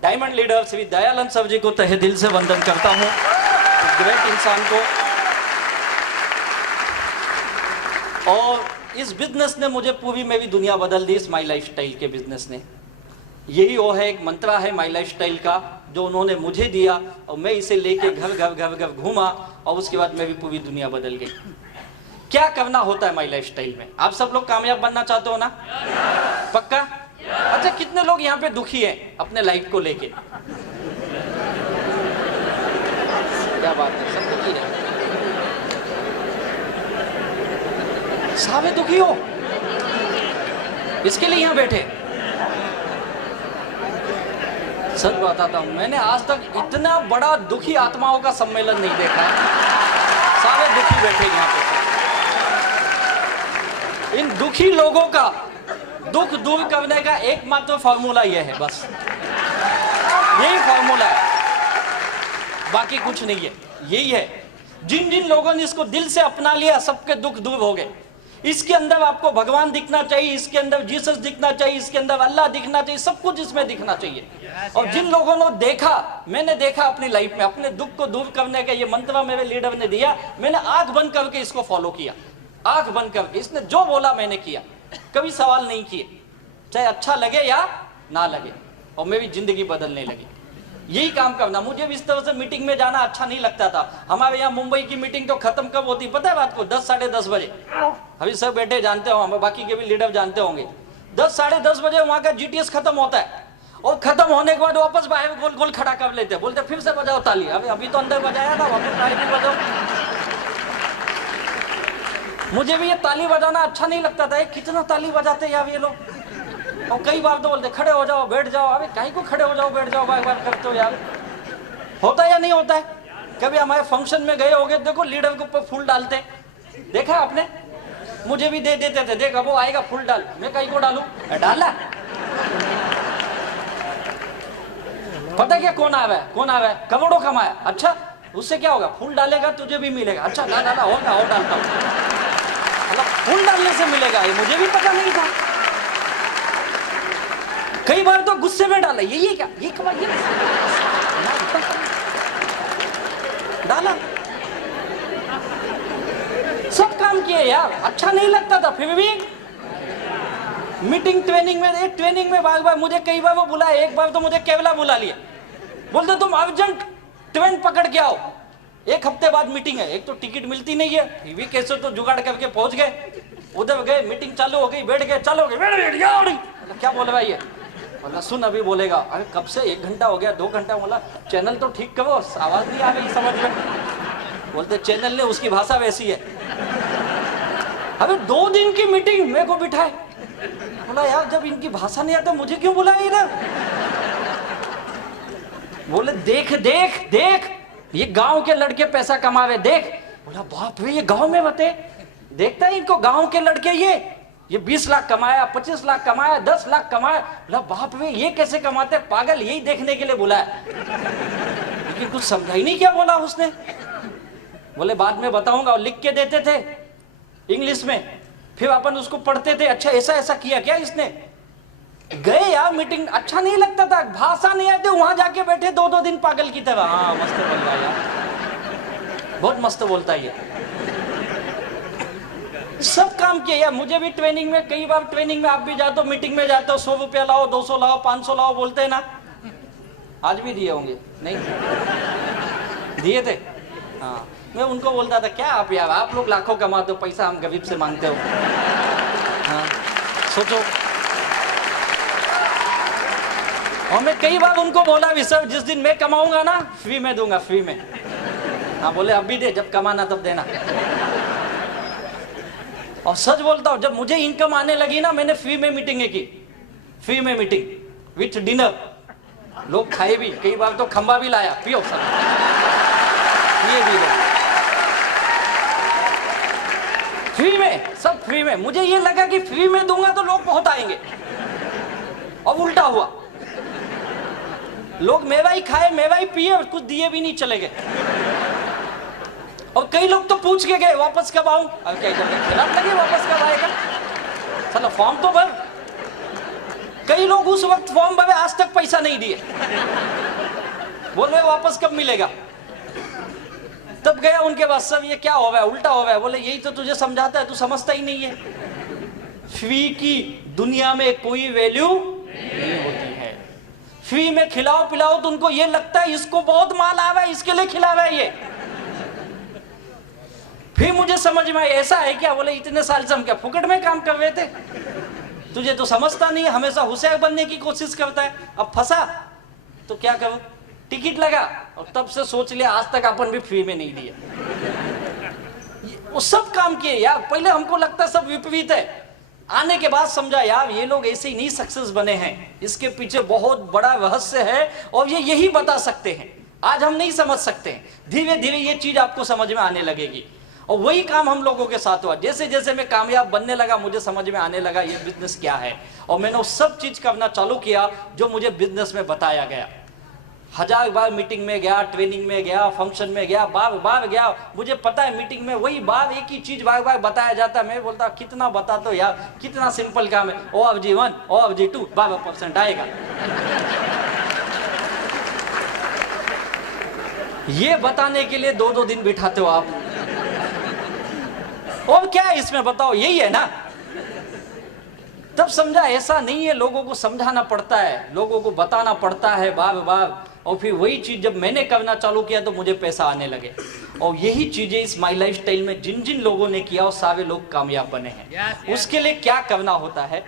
diamond leader Shri Dayanand sir ji को तहे दिल से वंदन करता हूँ, ग्रेट इंसान को। और इस बिजनेस ने मुझे पूरी मेरी दुनिया बदल दी, इस माई लाइफस्टाइल के बिजनेस ने। यही वो है, एक मंत्रा है माई लाइफस्टाइल का, जो उन्होंने मुझे दिया, और मैं इसे लेके घर घूमा, और उसके बाद मेरी पूरी दुनिया बदल गई। क्या करना होता है माई लाइफस्टाइल में? आप सब लोग कामयाब बनना चाहते हो ना? पक्का? अच्छा, कितने लोग यहाँ पे दुखी हैं अपने लाइफ को लेके? क्या बात है, सब दुखी है? सारे दुखी हो, इसके लिए यहाँ बैठे। सच बताता हूं, मैंने आज तक इतना बड़ा दुखी आत्माओं का सम्मेलन नहीं देखा है। सारे दुखी बैठे यहाँ पे। इन दुखी लोगों का दुख दूर करने का एकमात्र फॉर्मूला यह है, बस यही फॉर्मूला है, बाकी कुछ नहीं है। यही है, जिन जिन लोगों ने इसको दिल से अपना लिया, सबके दुख दूर हो गए। इसके अंदर आपको भगवान दिखना चाहिए, इसके अंदर जीसस दिखना चाहिए, इसके अंदर अल्लाह दिखना चाहिए, सब कुछ इसमें दिखना चाहिए। और जिन लोगों ने देखा, मैंने देखा अपनी लाइफ में, अपने दुख को दूर करने का ये मंत्र मेरे लीडर ने दिया, मैंने आंख बंद करके इसको फॉलो किया, आंख बंद करके। इसने जो बोला मैंने किया, कभी सवाल नहीं किए, चाहे अच्छा लगे या ना लगे, और मेरी जिंदगी बदलने लगी। यही काम करना। मुझे भी इस तरह से मीटिंग में जाना अच्छा नहीं लगता था। हमारे यहाँ मुंबई की मीटिंग तो खत्म कब होती पता है रात को? 10 साढ़े 10 बजे। अभी सब बैठे जानते हो, हम बाकी के भी लीडर जानते होंगे, 10 साढ़े 10 बजे वहां का जीटीएस खत्म होता है। और खत्म होने के बाद वापस बाहर गोल गोल खड़ा कर लेते, बोलते फिर से बजाओ ताली। अभी तो अंदर बजाया था, वापस बाहर भी बजाओ। मुझे भी ये ताली बजाना अच्छा नहीं लगता था, कितना ताली बजाते यार ये लोग। और कई बार तो बोलते खड़े हो जाओ बैठ जाओ। अबे काहे को खड़े हो जाओ बैठ जाओ बार बार करते हो यार, होता है या नहीं होता है? कभी हमारे फंक्शन में गए होगे, देखो लीडर के ऊपर फूल डालते, देखा आपने? मुझे भी दे देते थे, देख अब वो आएगा फूल डाल, मैं कहीं को डालू, डाला। पता क्या कौन आया है, कौन आया है? करोड़ों कमाया, अच्छा उससे क्या होगा? फूल डालेगा तुझे भी मिलेगा। अच्छा डाला होगा, और डालता हूँ, मतलब फूल डालने से मिलेगा, ये मुझे भी पता नहीं था। कई बार तो गुस्से में डाला, ये क्या, ये कमा, ये डाला, सब काम किए यार, अच्छा नहीं लगता था। फिर भी मीटिंग ट्रेनिंग में बार बार मुझे कई बार वो बुलाया। एक बार तो मुझे केवला बुला लिया, बोलते तुम अर्जेंट ट्रेन पकड़ के आओ, 1 हफ्ते बाद मीटिंग है। एक तो टिकट मिलती नहीं है, फिर भी कैसे तो जुगाड़ करके पहुंच गए। उधर गए, मीटिंग चालू हो गई, बैठ गए, चलो क्या बोल रहा है ये? बोला सुन अभी बोलेगा। अरे कब से 1 घंटा हो गया, 2 घंटा। बोला चैनल तो ठीक करो, आवाज नहीं आ रही समझ में। बोलते चैनल ने, उसकी भाषा वैसी है। अबे 2 दिन की मीटिंग मेरे को बिठाए। बोला यार जब इनकी भाषा नहीं आता मुझे क्यों बुलाया इधर? बोले देख देख देख, ये गांव के लड़के पैसा कमावे, देख। बोला बाप रे, ये गांव में बते, देखता है इनको गांव के लड़के, ये 20 लाख कमाया, 25 लाख कमाया, 10 लाख कमाया। बोला बाप रे, ये कैसे कमाते पागल, यही देखने के लिए बुलाया। लेकिन कुछ समझा ही नहीं क्या बोला उसने। बोले बाद में बताऊंगा, और लिख के देते थे इंग्लिश में, फिर अपन उसको पढ़ते थे। अच्छा ऐसा ऐसा किया क्या इसने? गए यार मीटिंग, अच्छा नहीं लगता था, भाषा नहीं आती, वहां जाके बैठे 2-2 दिन पागल की तरह। हाँ मस्त बोल रहा है यार, बहुत मस्त बोलता है ये, सब काम किया यार। मुझे भी ट्रेनिंग में, कई बार ट्रेनिंग में आप भी जाते हो, मीटिंग में जाते हो, 100 रुपया लाओ, 200 लाओ, 500 लाओ बोलते हैं ना। आज भी दिए होंगे, नहीं दिए थे? हाँ, मैं उनको बोलता था क्या आप यार, आप लोग लाखों कमाते हो, पैसा हम गरीब से मांगते हो। हाँ सोचो। और मैं कई बार उनको बोला भी, सर जिस दिन मैं कमाऊंगा ना फ्री में दूंगा, फ्री में। हाँ बोले अभी दे, जब कमाना तब देना। और सच बोलता हूं, जब मुझे इनकम आने लगी ना, मैंने फ्री में मीटिंगें की, फ्री में मीटिंग विथ डिनर। लोग खाए भी, कई बार तो खंबा भी लाया, पियो सब, ये भी लोग फ्री में, सब फ्री में। मुझे ये लगा कि फ्री में दूंगा तो लोग बहुत आएंगे, और उल्टा हुआ। लोग मेवाई खाए, मेवाई पिए, और कुछ दिए भी नहीं, चले गए। और कई लोग तो पूछ के गए वापस कब आऊं। अब क्या खराब लगे, वापस कब आएगा, चलो फॉर्म तो भर। कई लोग उस वक्त फॉर्म भरे, आज तक पैसा नहीं दिए, बोले वापस कब मिलेगा। तब गया उनके पास, सब ये क्या हो रहा है, उल्टा हो रहा है। बोले यही तो तुझे समझाता है, तू समझता ही नहीं है। फ्री की दुनिया में कोई वैल्यू नहीं होती है। फ्री में खिलाओ पिलाओ तो उनको ये लगता है इसको बहुत माल आ रहा है, इसके लिए खिला रहा है ये। फिर मुझे समझ में ऐसा है क्या, बोले इतने साल से हम क्या फुकट में काम कर रहे थे, तुझे तो समझता नहीं, हमेशा होशियार बनने की कोशिश करता है। अब फंसा तो क्या करूं, टिकट लगा, और तब से सोच लिया आज तक अपन भी फ्री में नहीं दिया। वो सब काम किए यार, पहले हमको लगता सब विपरीत है, आने के बाद समझा यार ये लोग ऐसे ही नहीं सक्सेस बने हैं, इसके पीछे बहुत बड़ा रहस्य है, और ये यही बता सकते हैं। आज हम नहीं समझ सकते हैं, धीरे धीरे ये चीज आपको समझ में आने लगेगी। और वही काम हम लोगों के साथ हुआ। जैसे जैसे मैं कामयाब बनने लगा, मुझे समझ में आने लगा ये बिजनेस क्या है, और मैंने वो सब चीज करना चालू किया जो मुझे बिजनेस में बताया गया। 1000 बार मीटिंग में गया, ट्रेनिंग में गया, फंक्शन में गया, बार बार गया। मुझे पता है मीटिंग में वही बार एक ही चीज बार बार बताया जाता है। मैं बोलता कितना बता दो यार, कितना सिंपल काम है, OFG1 OFG2 12% आएगा। ये बताने के लिए 2-2 दिन बिठाते हो आप, और क्या है इसमें बताओ, यही है ना। तब समझा ऐसा नहीं है, लोगों को समझाना पड़ता है, लोगों को बताना पड़ता है बार बार। और फिर वही चीज जब मैंने करना चालू किया तो मुझे पैसा आने लगे। और यही चीजें इस माई लाइफ स्टाइल में जिन जिन लोगों ने किया, वो सारे लोग कामयाब बने हैं। उसके लिए क्या करना होता है,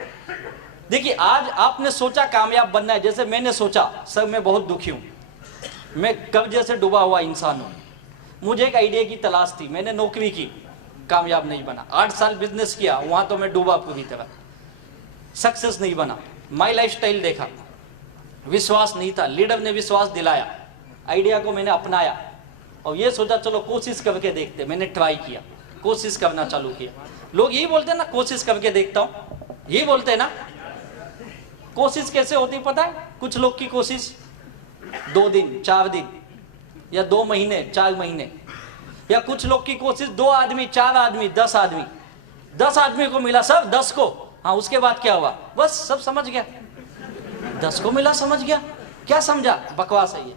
देखिए आज आपने सोचा कामयाब बनना है, जैसे मैंने सोचा, सर मैं बहुत दुखी हूं, मैं कर्जे से डूबा हुआ इंसान हूं, मुझे एक आइडिया की तलाश थी, मैंने नौकरी की, कामयाब नहीं बना, 8 साल बिजनेस किया, वहां तो मैं डूबा पूरी तरह, सक्सेस नहीं बना, माई लाइफ स्टाइल देखा, विश्वास नहीं था, लीडर ने विश्वास दिलाया, आइडिया को मैंने अपनाया और ये सोचा चलो कोशिश करके देखते, मैंने ट्राई किया, कोशिश करना चालू किया। लोग यही बोलते हैं ना, कोशिश करके देखता हूं, यही बोलते हैं ना। कोशिश कैसे होती पता है? कुछ लोग की कोशिश 2 दिन 4 दिन या 2 महीने 4 महीने, या कुछ लोग की कोशिश 2 आदमी 4 आदमी 10 आदमी, 10 आदमी को मिला सब 10 को, हाँ उसके बाद क्या हुआ, बस सब समझ गया, 10 को मिला समझ गया, क्या समझा, बकवास है ये,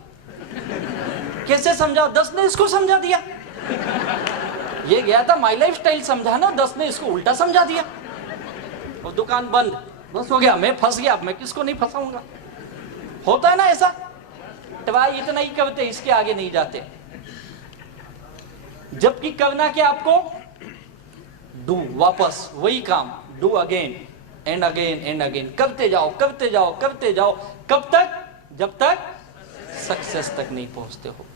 कैसे समझा, 10 ने इसको समझा दिया, ये गया था माई लाइफ स्टाइल समझा ना, 10 ने इसको उल्टा समझा दिया और दुकान बंद, बस हो गया, मैं फंस गया, मैं किसको नहीं फंसाऊंगा। होता है ना ऐसा, ट्राई इतना ही करते, इसके आगे नहीं जाते, जबकि करना क्या आपको, डू, वापस वही काम, do again and again and again, करते जाओ करते जाओ करते जाओ, कब तक, जब तक सक्सेस तक नहीं पहुंचते हो।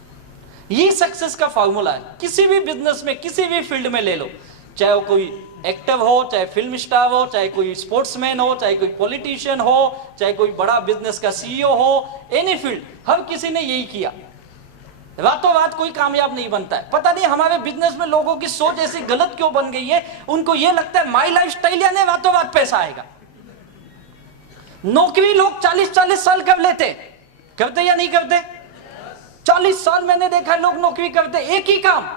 ये सक्सेस का फॉर्मूला है, किसी भी बिजनेस में, किसी भी फील्ड में ले लो, चाहे वो कोई एक्टर हो, चाहे फिल्म स्टार हो, चाहे कोई स्पोर्ट्समैन हो, चाहे कोई पॉलिटिशियन हो, चाहे कोई बड़ा बिजनेस का सीईओ हो, एनी फील्ड, हर किसी ने यही किया। रातों रात कोई कामयाब नहीं बनता है। पता नहीं हमारे बिजनेस में लोगों की सोच ऐसी गलत क्यों बन गई है, उनको ये लगता है माई लाइफ स्टाइल यानी रातों रात पैसा आएगा। नौकरी लोग 40-40 साल कर लेते, करते या नहीं करते? 40 साल मैंने देखा है लोग नौकरी करते, एक ही काम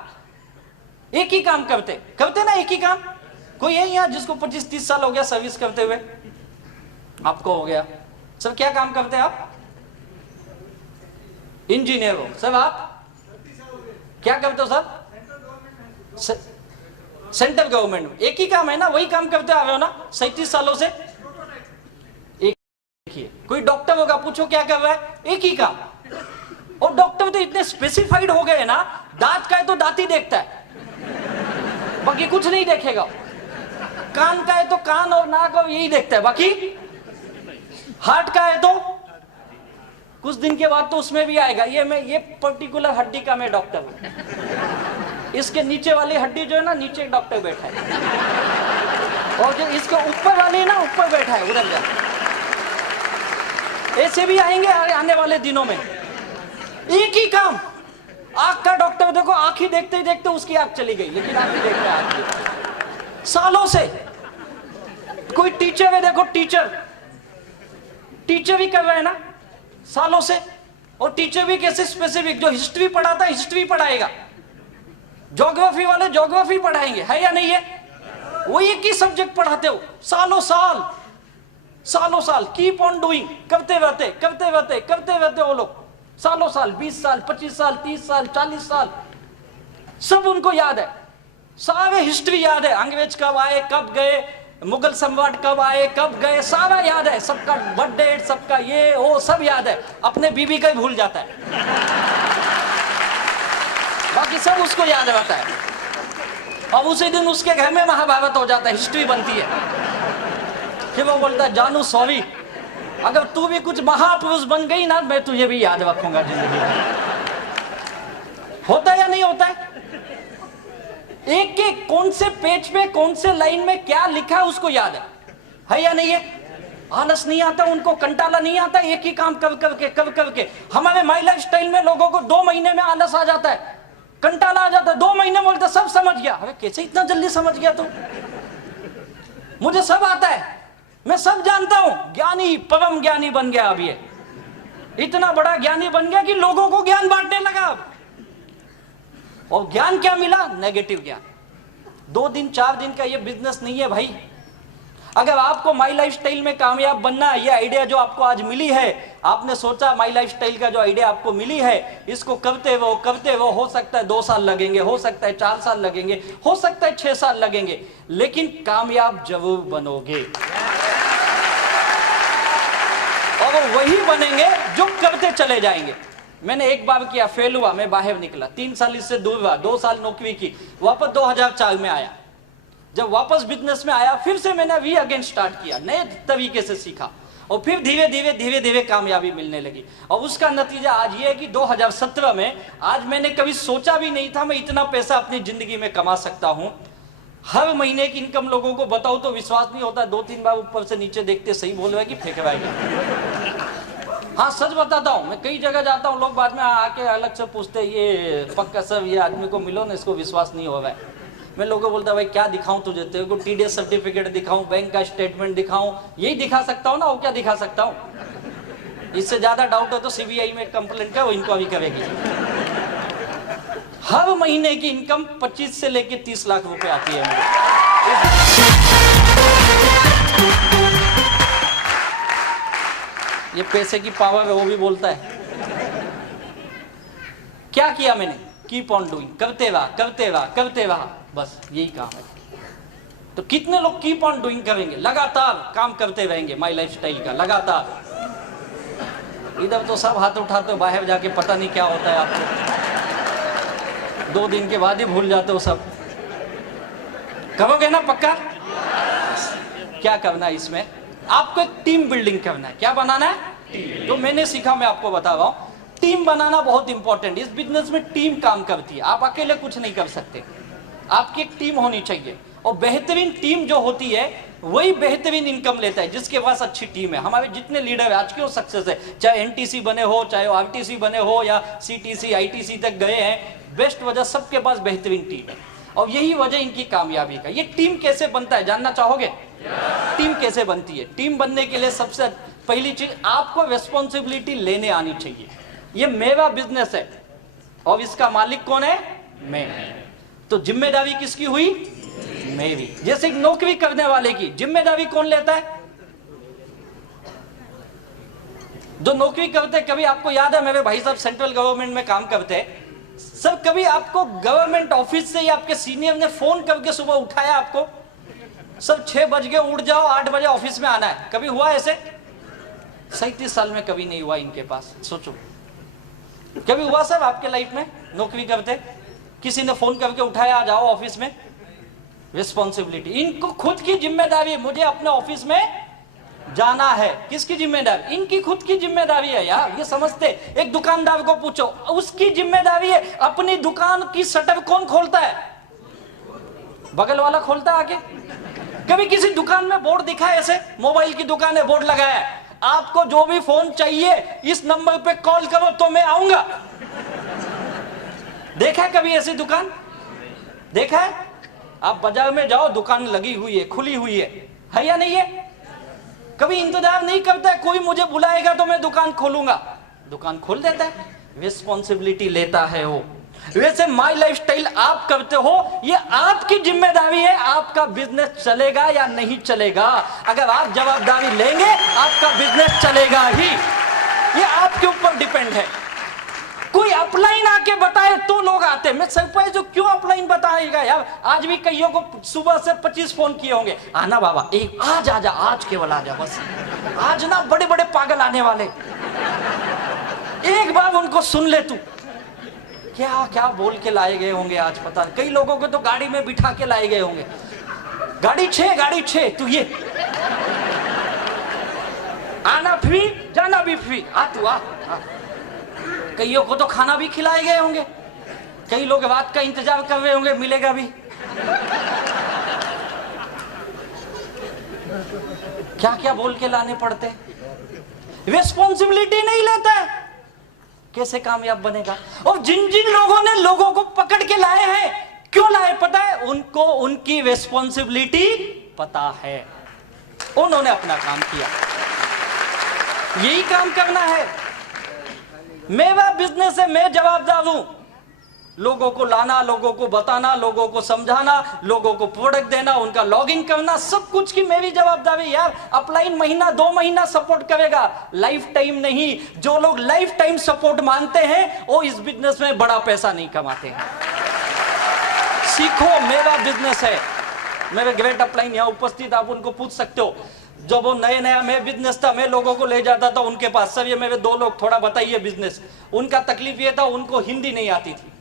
करते ना, एक ही काम। कोई है यहाँ जिसको 25-30 साल हो गया सर्विस करते हुए? आपको हो गया। सर क्या काम करते हैं आप? इंजीनियर हो। सर आप क्या करते हो सर? सेंट्रल गवर्नमेंट में। एक ही काम है ना, वही काम करते आ रहे हो ना 37 सालों से। एक ही है। कोई डॉक्टर होगा, पूछो क्या कर रहा है? एक ही काम। और डॉक्टर तो इतने स्पेसिफाइड हो गए ना, दांत का है तो दांत ही देखता है, बाकी कुछ नहीं देखेगा। कान का है तो कान और नाक और यही देखता है, बाकी हार्ट का है तो कुछ दिन के बाद तो उसमें भी आएगा, ये पर्टिकुलर हड्डी का मैं डॉक्टर हूं। इसके नीचे वाली हड्डी जो है ना, नीचे एक डॉक्टर बैठा है, और जो इसके ऊपर वाली ना, ऊपर बैठा है, उधर जा। ऐसे भी आएंगे आने वाले दिनों में। एक ही काम। आंख का डॉक्टर देखो, आंख ही देखते ही देखते उसकी आंख चली गई, लेकिन आंख ही देखते आंख सालों से। कोई टीचर है, देखो टीचर भी कर रहे हैं ना सालों से। और टीचर भी कैसे स्पेसिफिक, जो हिस्ट्री पढ़ाता है हिस्ट्री पढ़ाएगा, ज्योग्राफी वाले ज्योग्राफी पढ़ाएंगे, है या नहीं है? वो एक ही सब्जेक्ट पढ़ाते हो सालों साल, कीप ऑन डूइंग, करते रहते वो लोग सालों साल, 20 साल, 25 साल, 30 साल, 40 साल, सब उनको याद है, सारे हिस्ट्री याद है। अंग्रेज कब आए, कब गए, मुगल सम्राट कब आए, कब गए, सारा याद है। सबका बर्थडे, सबका ये वो सब याद है। अपने बीबी का ही भूल जाता है, बाकी सब उसको याद रहता है। और उसी दिन उसके घर में महाभारत हो जाता है, हिस्ट्री बनती है। फिर वो बोलता है, जानू सॉरी, अगर तू भी कुछ महापुरुष बन गई ना, मैं तुझे भी याद रखूंगा जिंदगी में। होता है या नहीं होता है? एक एक कौन से पेज पे, कौन से लाइन में क्या लिखा है उसको याद है या नहीं है? आलस नहीं आता उनको, कंटाला नहीं आता, एक ही काम कर करके। हमारे माई लाइफ स्टाइल में लोगों को 2 महीने में आलस आ जाता है, कंटाला आ जाता है। 2 महीने बोलते सब समझ गया। अरे कैसे इतना जल्दी समझ गया तू? मुझे सब आता है, मैं सब जानता हूं। ज्ञानी, परम ज्ञानी बन गया अब ये, इतना बड़ा ज्ञानी बन गया कि लोगों को ज्ञान बांटने लगा अब। और ज्ञान क्या मिला? नेगेटिव ज्ञान। 2 दिन 4 दिन का ये बिजनेस नहीं है भाई। अगर आपको माई लाइफ स्टाइल में कामयाब बनना है, ये आइडिया जो आपको आज मिली है, आपने सोचा माई लाइफ स्टाइल का जो आइडिया आपको मिली है, इसको करते वो हो सकता है 2 साल लगेंगे, हो सकता है 4 साल लगेंगे, हो सकता है 6 साल लगेंगे, लेकिन कामयाब जरूर बनोगे। और वो वही बनेंगे जो करते चले जाएंगे। मैंने एक बार किया, फेल हुआ, मैं बाहर निकला, 3 साल इससे दूर रहा, 2 साल नौकरी की, वापस 2004 में आया। जब वापस बिजनेस में आया फिर से मैंने वी अगेन स्टार्ट किया, नए तरीके से सीखा और फिर धीरे धीरे कामयाबी मिलने लगी। और उसका नतीजा आज ये है कि 2017 में आज मैंने कभी सोचा भी नहीं था मैं इतना पैसा अपनी जिंदगी में कमा सकता हूं। हर महीने की इनकम लोगों को बताओ तो विश्वास नहीं होता, 2-3 बार ऊपर से नीचे देखते सही बोल रहा है कि फेंक रहा है। हाँ सच बताता हूँ, मैं कई जगह जाता हूँ, लोग बाद में आके अलग से पूछते ये पक्का सर ये आदमी को मिलो ना, इसको विश्वास नहीं हो रहा है। मैं लोगों को बोलता भाई क्या दिखाऊं तुझे, तेरे को टीडीएस सर्टिफिकेट दिखाऊं, बैंक का स्टेटमेंट दिखाऊं, यही दिखा सकता हूं ना, और क्या दिखा सकता हूं। इससे ज्यादा डाउट है तो सीबीआई में कंप्लेंट करो, इनको अभी करेगी। हर महीने की इनकम 25 से लेके 30 लाख रुपए आती है मुझे। ये पैसे की पावर है, वो भी बोलता है। क्या किया मैंने, कीप ऑन डूइंग, करते रहा, बस यही काम है। तो कितने लोग कीप ऑन डूइंग करेंगे, लगातार काम करते रहेंगे माई लाइफस्टाइल का, लगातार। इधर तो सब हाथ उठाते हो, बाहर जाके पता नहीं क्या होता है आपको, 2 दिन के बाद ही भूल जाते हो सब। करोगे ना पक्का? क्या करना है इसमें, आपको एक टीम बिल्डिंग करना है। क्या बनाना है? तो मैंने सीखा, मैं आपको बता रहा हूं, टीम बनाना बहुत इंपॉर्टेंट। इस बिजनेस में टीम काम करती है, आप अकेले कुछ नहीं कर सकते, आपकी एक टीम होनी चाहिए। और बेहतरीन टीम जो होती है वही बेहतरीन इनकम लेता है, जिसके पास अच्छी टीम है। हमारे जितने लीडर आज क्यों सक्सेस है, चाहे एनटीसी बने हो, चाहे आरटीसी बने हो, या सीटीसी आईटीसी तक गए हैं, बेस्ट वजह सबके पास बेहतरीन टीम है। और यही वजह इनकी कामयाबी का। ये टीम कैसे बनता है जानना चाहोगे? टीम कैसे बनती है? टीम बनने के लिए सबसे पहली चीज, आपको रिस्पॉन्सिबिलिटी लेने आनी चाहिए। ये मेरा बिजनेस है और इसका मालिक कौन है? मैं। तो जिम्मेदारी किसकी हुई? मेरी। जैसे एक नौकरी करने वाले की जिम्मेदारी कौन लेता है? जो नौकरी करते, कभी आपको याद है मेरे भाई साहब सेंट्रल गवर्नमेंट में काम करते हैं, सर कभी आपको गवर्नमेंट ऑफिस से या आपके सीनियर ने फोन करके सुबह उठाया आपको, सब 6 बज गए उठ जाओ, 8 बजे ऑफिस में आना है? कभी हुआ ऐसे? 37 साल में कभी नहीं हुआ इनके पास। सोचो कभी हुआ सर आपके लाइफ में? नौकरी करते किसी ने फोन करके उठाया आ जाओ ऑफिस में? रिस्पॉन्सिबिलिटी, इनको खुद की जिम्मेदारी है, मुझे अपने ऑफिस में जाना है। किसकी जिम्मेदारी? इनकी खुद की जिम्मेदारी है यार, ये समझते। एक दुकानदार को पूछो, उसकी जिम्मेदारी है। अपनी दुकान की शटर कौन खोलता है? बगल वाला खोलता है आके। कभी किसी दुकान में बोर्ड दिखा है ऐसे, मोबाइल की दुकान है, बोर्ड लगाया है, आपको जो भी फोन चाहिए इस नंबर पे कॉल करो तो मैं आऊंगा? देखा है कभी ऐसी दुकान? देखा है? आप बाजार में जाओ, दुकान लगी हुई है, खुली हुई है या नहीं है? कभी इंतजार नहीं करता है कोई मुझे बुलाएगा तो मैं दुकान खोलूंगा, दुकान खोल देता है। रिस्पॉन्सिबिलिटी लेता है वो। वैसे माई लाइफस्टाइल आप करते हो, ये आपकी जिम्मेदारी है, आपका बिजनेस चलेगा या नहीं चलेगा। अगर आप जवाबदारी लेंगे आपका बिजनेस चलेगा ही, ये आपके ऊपर डिपेंड है। कोई अपलाइन आके बताए तो लोग आते। मैं सरप्राइज हूं, क्यों अपलाइन बताएगा यार? आज भी कईयों को सुबह से 25 फोन किए होंगे, आना बाबा, एक आज आजा, आज केवल आजा, बस आज ना, बड़े बड़े पागल आने वाले, एक बार उनको सुन ले तू। क्या क्या बोल के लाए गए होंगे आज, पता नहीं। कई लोगों को तो गाड़ी में बिठा के लाए गए होंगे, गाड़ी 6 तू ये आना फ्री, जाना भी फ्री, आ तू आ। कईयों को तो खाना भी खिलाए गए होंगे, कई लोग रात का इंतजार कर रहे होंगे, मिलेगा भी। क्या क्या बोल के लाने पड़ते, रिस्पॉन्सिबिलिटी नहीं लेता है, कैसे कामयाब बनेगा? और जिन जिन लोगों ने लोगों को पकड़ के लाए हैं, क्यों लाए पता है? उनको उनकी रिस्पॉन्सिबिलिटी पता है, उन्होंने अपना काम किया। यही काम करना है। मेरा बिजनेस है, मैं जवाबदार हूं। लोगों को लाना, लोगों को बताना, लोगों को समझाना, लोगों को प्रोडक्ट देना, उनका लॉगिन करना, सब कुछ की मेरी जवाबदारी यार। अपलाइन महीना 2 महीना सपोर्ट करेगा, लाइफ टाइम नहीं। जो लोग लाइफ टाइम सपोर्ट मानते हैं वो इस बिजनेस में बड़ा पैसा नहीं कमाते हैं। सीखो, मेरा बिजनेस है। मेरे ग्रेट अपलाइन यहाँ उपस्थित, आप उनको पूछ सकते हो। जब वो नया मैं बिजनेस था, मैं लोगों को ले जाता था उनके पास, सर ये मेरे 2 लोग थोड़ा बताइए बिजनेस। उनका तकलीफ ये था, उनको हिंदी नहीं आती थी।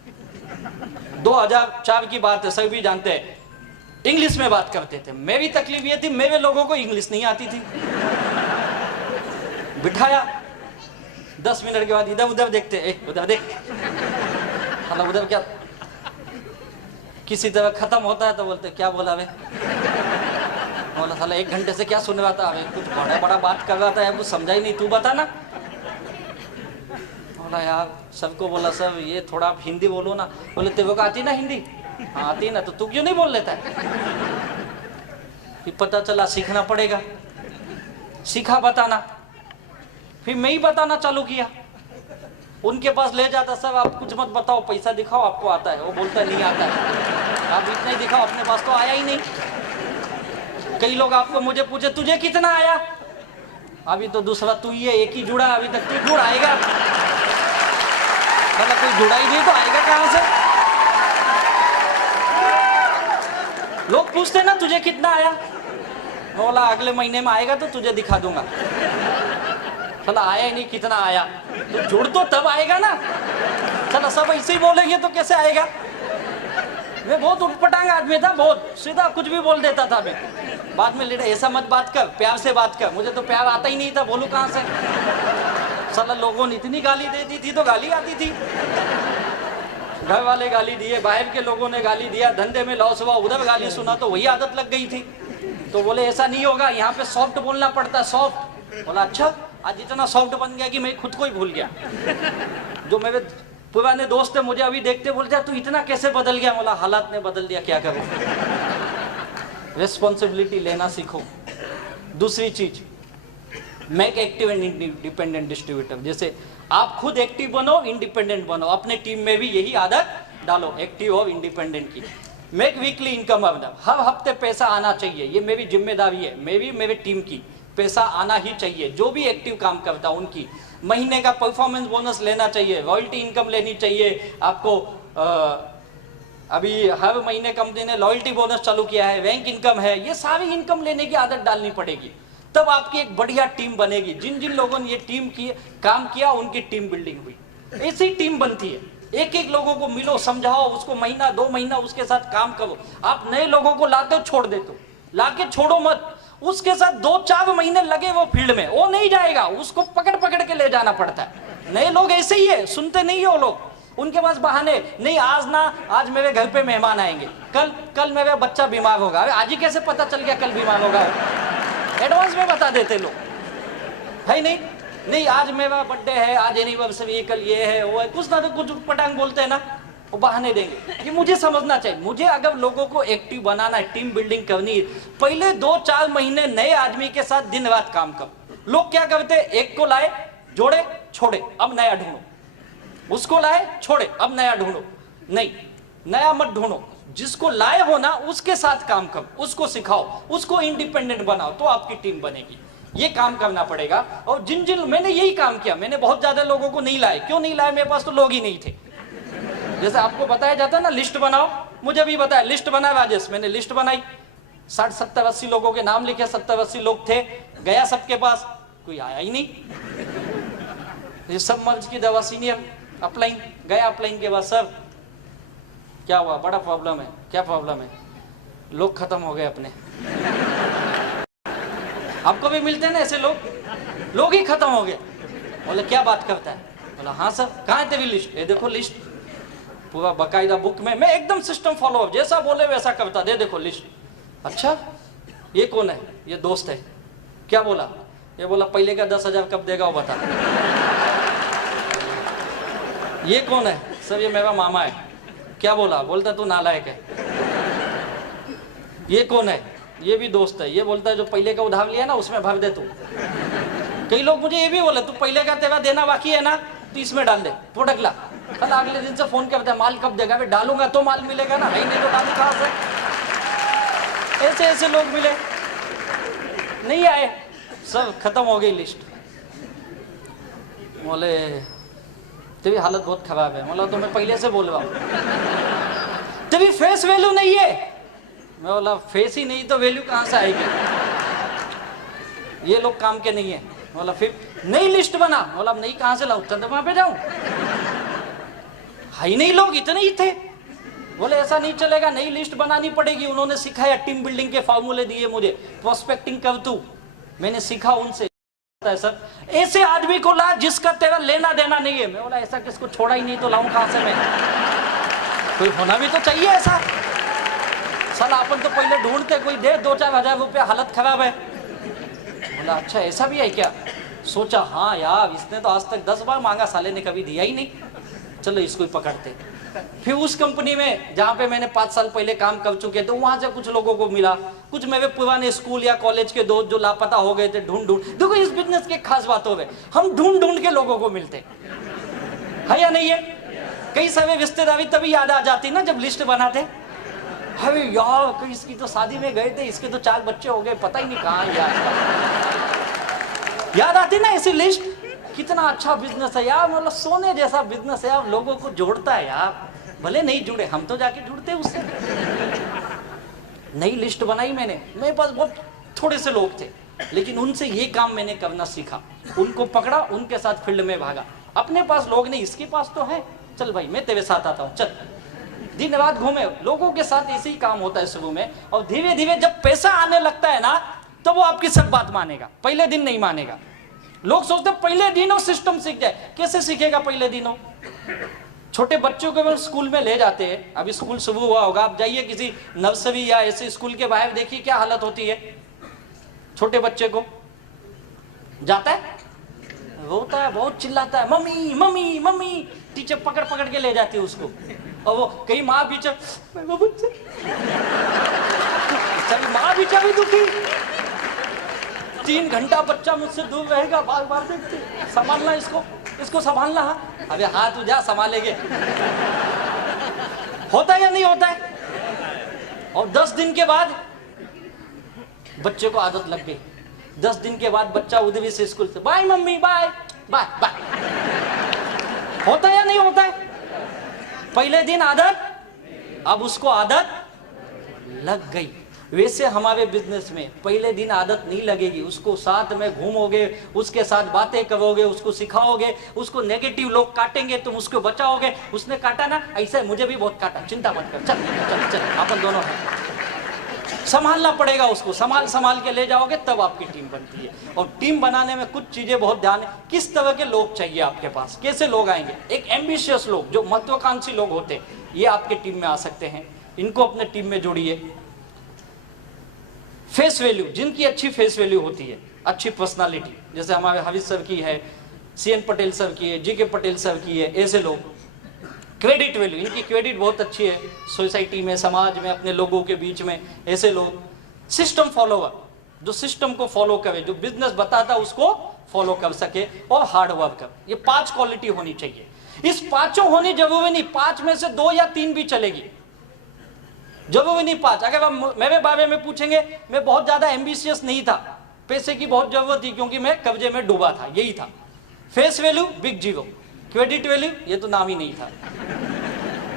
2004 की बात है, सभी जानते हैं। इंग्लिश में बात करते थे। मेरी तकलीफ ये थी, मेरे लोगों को इंग्लिश नहीं आती थी। बिठाया, 10 मिनट के बाद इधर उधर देखते, उधर देख, मतलब उधर क्या, किसी तरह खत्म होता है तो बोलते क्या बोला वे, बोला साला 1 घंटे से क्या सुन रहा था, हमें कुछ बड़ा बड़ा बात कर रहा था यार, कुछ समझा ही नहीं, तू बता ना। बोला यार सबको बोला सर ये थोड़ा आप हिंदी बोलो ना। बोले तेरे को आती ना हिंदी? हाँ आती ना, तो तू क्यों नहीं बोल लेता है? फिर पता चला सीखना पड़ेगा, सीखा बताना, फिर मैं ही बताना चालू किया। उनके पास ले जाता, सर आप कुछ मत बताओ, पैसा दिखाओ आपको आता है। वो बोलता नहीं आता है। आप इतना ही दिखाओ, अपने पास तो आया ही नहीं। कई लोग आपको मुझे पूछे तुझे कितना आया? अभी तो दूसरा तू ही है, एक ही जुड़ा, अभी तक तू जुड़ आएगा, मतलब कोई जुड़ा ही नहीं तो आएगा कहां से? लोग पूछते ना तुझे कितना आया, बोला अगले महीने में आएगा तो तुझे दिखा दूंगा। चला आया ही नहीं, कितना आया? तो जुड़ तो तब आएगा ना। चला सब ऐसे ही बोलेंगे तो कैसे आएगा? मैं बहुत उठपटांग आदमी था, बहुत सीधा कुछ भी बोल देता था मैं। बाद में लेडा ऐसा मत बात कर, प्यार से बात कर। मुझे तो प्यार आता ही नहीं था, बोलूं कहां से? साला लोगों ने इतनी गाली दे दी थी तो गाली आती थी। घर वाले गाली दिए, बाहर के लोगों ने गाली दिया, धंधे में लॉस हुआ, उधर गाली सुना तो वही आदत लग गई थी। तो बोले ऐसा नहीं होगा, यहाँ पे सॉफ्ट बोलना पड़ता है, सॉफ्ट। बोला अच्छा, आज इतना सॉफ्ट बन गया कि मैं खुद को ही भूल गया। जो मेरे पुराने दोस्त थे मुझे अभी देखते बोलते तू इतना कैसे बदल गया? बोला हालात ने बदल दिया, क्या करूं। रिस्पॉन्सिबिलिटी लेना सीखो। दूसरी चीज, make active and independent distributor. जैसे आप खुद एक्टिव बनो, इंडिपेंडेंट बनो, अपने टीम में भी यही आदत डालो, एक्टिव और इंडिपेंडेंट की। मेक वीकली इनकम अर्नर, हर हफ्ते पैसा आना चाहिए, ये मेरी जिम्मेदारी है, मेरे टीम की। पैसा आना ही चाहिए, जो भी एक्टिव काम करता उनकी। महीने का परफॉर्मेंस बोनस लेना चाहिए, रॉयल्टी इनकम लेनी चाहिए आपको। अभी हर महीने कंपनी ने लॉयल्टी बोनस चालू किया है, रैंक इनकम है, ये सारी इनकम लेने की आदत डालनी पड़ेगी, तब आपकी एक बढ़िया टीम बनेगी। जिन जिन लोगों ने ये टीम की काम किया उनकी टीम बिल्डिंग हुई। ऐसी टीम बनती है। एक एक लोगों को मिलो, समझाओ उसको, महीना 2 महीना उसके साथ काम करो। आप नए लोगों को लाते हो, छोड़ देते हो, लाके छोड़ो मत, उसके साथ 2-4 महीने लगे वो फील्ड में, वो नहीं जाएगा, उसको पकड़ पकड़ के ले जाना पड़ता है। नए लोग ऐसे ही है, सुनते नहीं है वो लोग, उनके पास बहाने नहीं। आज मेरे घर पे मेहमान आएंगे, कल मेरा बच्चा बीमार होगा। आज ही कैसे पता चल गया कल बीमार होगा? एडवांस में बता देते लोग, है नहीं आज मेरा बर्थडे है, आज एनिवर्सरी, कल ये है वो है, कुछ ना तो कुछ पटांग बोलते हैं ना, वो बहाने देंगे। ये मुझे समझना चाहिए। मुझे अगर लोगों को एक्टिव बनाना है, टीम बिल्डिंग करनी है, पहले 2-4 महीने नए आदमी के साथ दिन रात काम करो। लोग क्या करते, एक को लाए, जोड़े, छोड़े, अब नया ढूंढो, उसको लाए, छोड़े, अब नया ढूंढो। नहीं, नया मत ढूंढो, जिसको लाए हो ना उसके साथ काम करो, उसको सिखाओ, उसको इंडिपेंडेंट बनाओ, तो आपकी टीम बनेगी। ये काम करना पड़ेगा। और जिन मैंने यही काम किया, मैंने बहुत ज्यादा लोगों को नहीं लाए। क्यों नहीं लाए? मेरे पास तो लोग ही नहीं थे। जैसे आपको बताया जाता है ना लिस्ट बनाओ, मुझे भी बताया लिस्ट बना राजेश, मैंने लिस्ट बनाई, 60, 70, 80 लोगों के नाम लिखे, 70, 80 लोग थे, गया सबके पास, कोई आया ही नहीं। ये सब मर्ज की दवा सीनियर अपलाइन गया, अपलाइन के बाद सर क्या हुआ? बड़ा प्रॉब्लम है। क्या प्रॉब्लम है? लोग खत्म हो गए अपने। आपको भी मिलते हैं ना ऐसे लोग ही खत्म हो गए। बोले क्या बात करता है? बोला हाँ सर। कहाँ है तेरी लिस्ट? ये देखो लिस्ट, पूरा बकायदा बुक में, मैं एकदम सिस्टम फॉलो अप, जैसा बोले वैसा करता, दे देखो लिस्ट। अच्छा ये कौन है? ये दोस्त है। क्या बोला? ये बोला पहले का 10,000 कब देगा वो बता। ये कौन है? सर ये मेरा मामा है। क्या बोला? बोलता तू नालायक है। ये कौन है? ये भी दोस्त है। ये बोलता है जो पहले का उधार लिया ना उसमें भर दे तू। कई लोग मुझे ये भी बोले तू पहले का तेरा देना बाकी है ना तो इसमें डाल दे, प्रोडक्ट ला। कल अगले दिन से फोन करते हैं माल कब देगा? मैं डालूंगा तो माल मिलेगा ना, नहीं तो डालू कहां से? ऐसे ऐसे लोग मिले, नहीं आए, सब खत्म हो गई लिस्ट। बोले तेरी हालत बहुत खराब है। बोला तो मैं पहले से बोल रहा हूँ, तेरी फेस वैल्यू नहीं है। मैं बोला फेस ही नहीं तो वैल्यू कहां से आएगी? ये लोग काम के नहीं है। बोला फिर नई लिस्ट बना। बोला अब नई कहां से लाऊं? चंद्रमा पे जाऊं? हाई नहीं, लोग इतने ही थे। बोले ऐसा नहीं चलेगा, नई लिस्ट बनानी पड़ेगी। उन्होंने सिखाया, टीम बिल्डिंग के फॉर्मूले दिए मुझे, प्रोस्पेक्टिंग कर तू, मैंने सीखा उनसे। सर ऐसे आदमी को ला जिसका तेरा लेना देना नहीं है। मैं बोला ऐसा किसको, छोड़ा ही नहीं तो लाऊं कहां से मैं, कोई होना भी तो चाहिए ऐसा। साला अपन तो पहले ढूंढते कोई दे 2-4 हजार रुपया, हालत खराब है। बोला अच्छा ऐसा भी है क्या। सोचा हाँ यार, इसने तो आज तक 10 बार मांगा, साले ने कभी दिया ही नहीं, चलो इसको ही पकड़ते। फिर उस कंपनी में जहाँ पे मैंने 5 साल पहले काम कर चुके थे, वहां से कुछ लोगों को मिला, कुछ मेरे पुराने स्कूल या कॉलेज के दोस्त जो लापता हो गए थे, ढूंढ देखो इस बिजनेस के खास बात हो गए, हम ढूंढ के लोगों को मिलते है या नहीं है। कई सारे रिश्तेदारी तभी याद आ जाती ना जब लिस्ट बनाते, अरे यार इसकी तो शादी में गए थे, इसके तो 4 बच्चे हो गए, पता ही नहीं कहाँ याद आती ना ऐसी लिस्ट। कितना अच्छा बिजनेस है यार, मतलब सोने जैसा बिजनेस है यार, लोगों को जोड़ता है यार, भले नहीं जुड़े हम तो जाके जुड़ते उससे। नई लिस्ट बनाई मैंने, मेरे पास बहुत थोड़े से लोग थे, लेकिन उनसे ये काम मैंने करना सीखा, उनको पकड़ा, उनके साथ फील्ड में भागा। अपने पास लोग नहीं, इसके पास तो है, चल भाई मैं तेरे साथ आता हूँ, चल। दिन रात घूमे, लोगों के साथ ऐसे ही काम होता है शुरू में, और धीरे धीरे जब पैसा आने लगता है ना, तो वो आपकी सब बात मानेगा, पहले दिन नहीं मानेगा। लोग सोचते पहले दिनों सिस्टम सीख जाए, कैसे सीखेगा पहले दिनों। छोटे बच्चों को स्कूल में ले जाते हैं, अभी स्कूल शुरू हुआ होगा, आप जाइए किसी नर्सरी या ऐसे स्कूल के बाहर, देखिए क्या हालत होती है। छोटे बच्चे को जाता है, रोता है, बहुत चिल्लाता है, मम्मी मम्मी मम्मी, टीचर पकड़ के ले जाती है उसको, और वो कई माँ पीछे, माँ पीछे भी दुखी, 3 घंटा बच्चा मुझसे दूर रहेगा, बार बार देखते, संभालना इसको संभालना। अबे हाथ उजा संभालेंगे, होता है या नहीं होता है। और 10 दिन के बाद बच्चे को आदत लग गई, 10 दिन के बाद बच्चा उधरी से स्कूल से, bye mummy bye bye bye, होता है या नहीं होता है। पहले दिन आदत, अब उसको आदत लग गई। वैसे हमारे बिजनेस में पहले दिन आदत नहीं लगेगी, उसको साथ में घूमोगे, उसके साथ बातें करोगे, उसको सिखाओगे, उसको नेगेटिव लोग काटेंगे, तुम उसको बचाओगे। उसने काटा ना, ऐसे मुझे भी बहुत काटा, चिंता मत कर, चल चल चल, अपन दोनों हैं। संभालना पड़ेगा उसको, संभाल के ले जाओगे तब आपकी टीम बनती है। और टीम बनाने में कुछ चीजें बहुत ध्यान है, किस तरह के लोग चाहिए आपके पास, कैसे लोग आएंगे। एक एम्बिशियस लोग, जो महत्वाकांक्षी लोग होते हैं, ये आपके टीम में आ सकते हैं, इनको अपने टीम में जोड़िए। फेस वैल्यू, जिनकी अच्छी फेस वैल्यू होती है, अच्छी पर्सनालिटी, जैसे हमारे हाविज सर की है, CN पटेल सर की है, GK पटेल सर की है, ऐसे लोग। क्रेडिट वैल्यू, इनकी क्रेडिट बहुत अच्छी है सोसाइटी में, समाज में, अपने लोगों के बीच में, ऐसे लोग। सिस्टम फॉलोवर, जो सिस्टम को फॉलो करे, जो बिजनेस बताता उसको फॉलो कर सके, और हार्ड वर्कर। ये 5 क्वालिटी होनी चाहिए। इस 5 होनी जरूरी नहीं, 5 में से 2 या 3 भी चलेगी, जरूरी नहीं 5। अगर आप मेरे बारे में पूछेंगे, मैं बहुत ज्यादा एम्बिशियस नहीं था, पैसे की बहुत जरूरत थी क्योंकि मैं कर्जे में डूबा था, यही था। Face value big zero, credit value ये तो नाम ही नहीं था।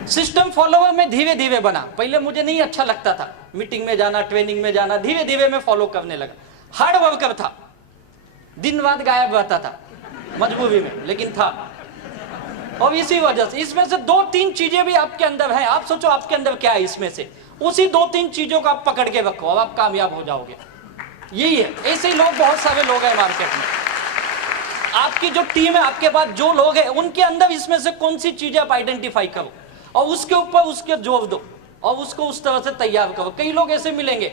सिस्टम फॉलोवर में धीरे धीरे बना, पहले मुझे नहीं अच्छा लगता था, मीटिंग में जाना, ट्रेनिंग में जाना, धीरे धीरे मैं फॉलो करने लगा। हार्ड वर्कर था, दिन रात गायब रहता था मजबूरी में, लेकिन था। और इसी वजह से इसमें से 2-3 चीजें भी आपके अंदर है। आप सोचो आपके अंदर क्या है, इसमें से उसी 2-3 चीजों को आप पकड़ के रखो, अब आप कामयाब हो जाओगे। यही है, ऐसे ही लोग, बहुत सारे लोग हैं मार्केट में। आपकी जो टीम है, आपके पास जो लोग हैं, उनके अंदर इसमें से कौन सी चीजें आप आइडेंटिफाई करो, और उसके ऊपर उसके जोर दो, और उसको उस तरह से तैयार करो। कई लोग ऐसे मिलेंगे,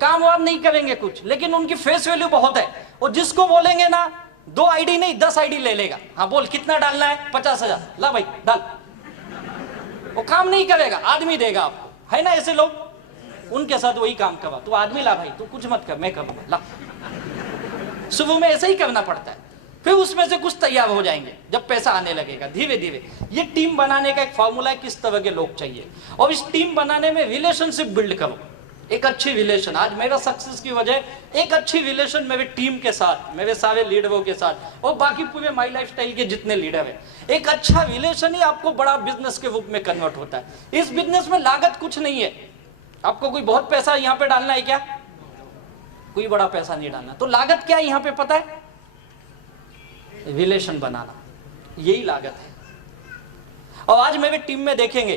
काम वाम नहीं करेंगे कुछ, लेकिन उनकी फेस वैल्यू बहुत है, और जिसको बोलेंगे ना 2 आईडी नहीं 10 आईडी ले लेगा। हाँ बोल कितना डालना है, 50,000, ला भाई डाल। वो काम नहीं करेगा, आदमी देगा आपको, है ना ऐसे लोग। उनके साथ वही काम करवा, तू आदमी ला भाई, तू कुछ मत कर, मैं करूंगा, ला। शुरू में ऐसे ही करना पड़ता है, फिर उसमें से कुछ तैयार हो जाएंगे जब पैसा आने लगेगा धीरे धीरे। ये टीम बनाने का एक फॉर्मूला है, किस तरह के लोग चाहिए। और इस टीम बनाने में रिलेशनशिप बिल्ड करो, एक अच्छी रिलेशन। आज मेरा सक्सेस की वजह एक अच्छी रिलेशन मेरे टीम के साथ, मेरे सारे लीडरों के साथ, और बाकी पूरे माई लाइफस्टाइल के जितने लीडर हैं। एक अच्छा रिलेशन ही आपको बड़ा बिजनेस के रूप में कन्वर्ट होता है। इस बिजनेस में लागत कुछ नहीं है, आपको कोई बहुत पैसा यहाँ पे डालना है क्या, कोई बड़ा पैसा नहीं डालना। तो लागत क्या है यहाँ पे पता है, रिलेशन बनाना, यही लागत है। और आज मेरे टीम में देखेंगे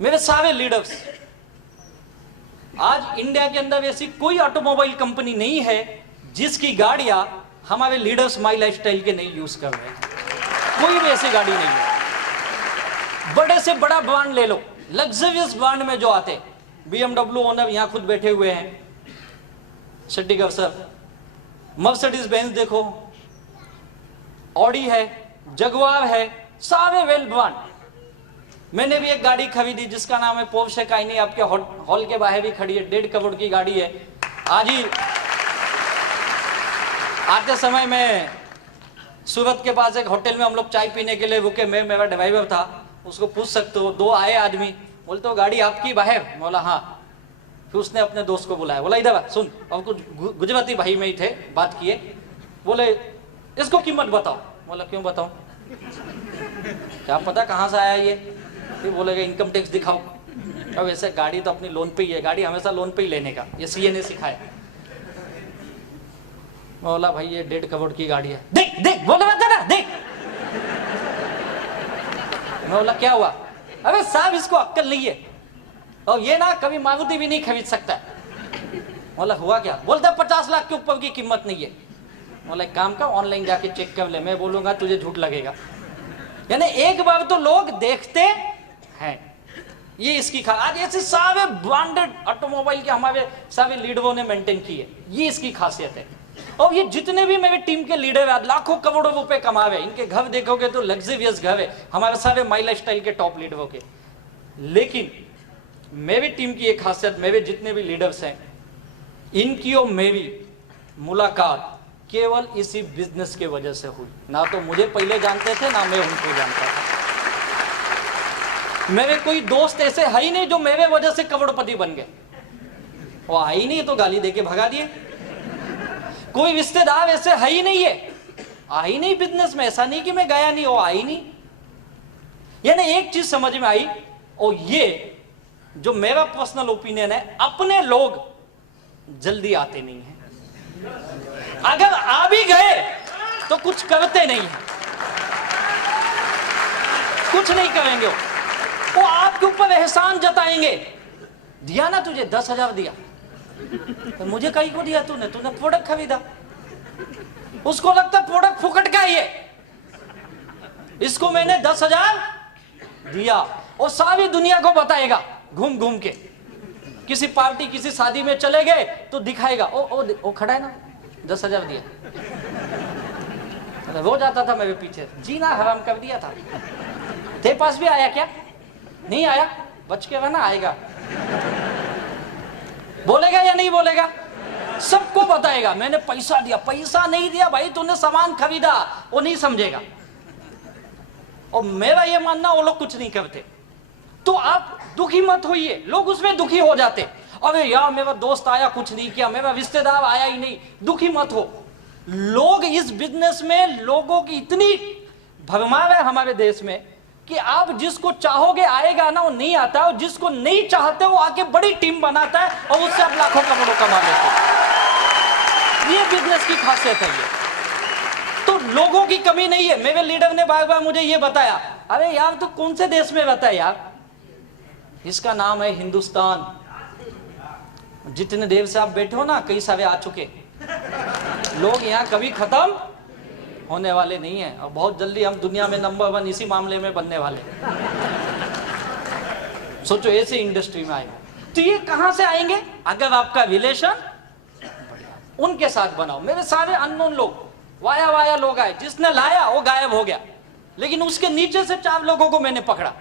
मेरे सारे लीडर्स, आज इंडिया के अंदर ऐसी कोई ऑटोमोबाइल कंपनी नहीं है जिसकी गाड़ियां हमारे लीडर्स माई लाइफस्टाइल के नहीं यूज कर रहे हैं। कोई भी ऐसी गाड़ी नहीं है। बड़े से बड़ा ब्रांड ले लो, लग्जरियस ब्रांड में जो आते, BMW ओनर यहां खुद बैठे हुए हैं, शेट्टी सर, मर्सिडीज बेंज देखो, ऑडी है, जगुआर है, सारे वेल ब्रांड। मैंने भी एक गाड़ी खरीदी जिसका नाम है पोर्शे कायने, आपके हॉल के बाहर भी खड़ी है, 1.5 करोड़ की गाड़ी है। आज ही आते समय में सूरत के पास एक होटल में हम लोग चाय पीने के लिए रुके, मैं, मेरा ड्राइवर था, उसको पूछ सकते हो, 2 आए आदमी, बोलते हो गाड़ी आपकी बाहर? बोला हाँ। फिर उसने अपने दोस्त को बुलाया, बोला इधर सुन, और कुछ गुजराती भाई में ही थे, बात किए, बोले इसको कीमत बताओ। बोला क्यों बताऊं, क्या पता कहाँ से आया ये। फिर बोलेगा इनकम टैक्स दिखाओ। अब वैसे गाड़ी तो अपनी लोन पे ही है, गाड़ी हमेशा लोन पे ही लेने का, ये सीए ने सिखाया। बोला भाई ये 1.5 करोड़ की गाड़ी है। देख देख, बोले बता ना देख। मैं बोला क्या हुआ? अबे साहब इसको अक्ल नहीं है, और ये ना कभी मारुति भी नहीं खरीद सकता। बोला हुआ क्या? बोलता 50 लाख के ऊपर की कीमत नहीं है। बोला एक काम का ऑनलाइन जाके चेक कर ले, मैं बोलूंगा तुझे झूठ लगेगा। यानी एक बार तो लोग देखते हैं, ये इसकी आज ऐसे सारे ब्रांडेड ऑटोमोबाइल के हमारे सारे लीडरों ने मेंटेन की है, ये इसकी खासियत है। और ये जितने भी मेरे टीम के लीडर हैं, लाखों करोड़ों रुपए कमा रहे हैं, इनके घर देखोगे तो लग्जरियस घर है, हमारे सारे माई लाइफस्टाइल के टॉप लीडरों के। लेकिन मेरी टीम की एक खासियत, मेरे जितने भी लीडर्स हैं, इनकी और मेरी मुलाकात केवल इसी बिजनेस के वजह से हुई। ना तो मुझे पहले जानते थे, ना मैं उनको जानता था। मेरे कोई दोस्त ऐसे है ही नहीं जो मेरे वजह से करोड़पति बन गए, वो है ही नहीं तो गाली देके भगा दिए। कोई रिश्तेदार ऐसे है ही नहीं है, आ ही नहीं बिजनेस में, ऐसा नहीं कि मैं गया नहीं, वो आ ही नहीं। यानी एक चीज समझ में आई, और ये जो मेरा पर्सनल ओपिनियन है, अपने लोग जल्दी आते नहीं हैं, अगर आ भी गए तो कुछ करते नहीं है, कुछ नहीं करेंगे। वो आपके ऊपर एहसान जताएंगे, दिया ना तुझे 10,000 दिया, तो मुझे कहीं को दिया तूने प्रोडक्ट खरीदा। उसको लगता प्रोडक्ट फुकट का ही है, इसको मैंने 10,000 दिया, और सारी दुनिया को बताएगा घूम घूम के। किसी पार्टी किसी शादी में चले गए तो दिखाएगा, ओ खड़ा है ना, 10,000 दिया। रोज आता था मेरे पीछे, जीना हराम कर दिया था। तेरे पास भी आया क्या? नहीं आया, बच के रहना, आएगा। बोलेगा या नहीं बोलेगा? सबको बताएगा मैंने पैसा दिया। पैसा नहीं दिया भाई, तूने सामान खरीदा, वो नहीं समझेगा। और मेरा ये मानना, वो लोग कुछ नहीं करते। तो आप दुखी मत होइए, लोग उसमें दुखी हो जाते, अरे यार मेरा दोस्त आया कुछ नहीं किया, मेरा रिश्तेदार आया ही नहीं। दुखी मत हो, लोग इस बिजनेस में लोगों की इतनी भरमार है हमारे देश में कि आप जिसको चाहोगे आएगा ना, वो नहीं आता, और जिसको नहीं चाहते वो आके बड़ी टीम बनाता है और उससे आप लाखों करोड़ों कमा लेते हैं। ये बिजनेस की खासियत है। ये तो लोगों की कमी नहीं है। मेरे लीडर ने बार बार मुझे ये बताया, अरे यार तू कौन से देश में रहता है यार? इसका नाम है हिंदुस्तान। जितने देर से आप बैठे हो ना, कई सारे आ चुके लोग यहाँ कभी खत्म होने वाले नहीं है, और बहुत जल्दी हम दुनिया में नंबर 1 इसी मामले में बनने वाले। सोचो ऐसे इंडस्ट्री में आए तो ये कहां से आएंगे? अगर आपका रिलेशन उनके साथ बनाओ। मेरे सारे अननोन लोग, वाया वाया लोग आए, जिसने लाया वो गायब हो गया, लेकिन उसके नीचे से 4 लोगों को मैंने पकड़ा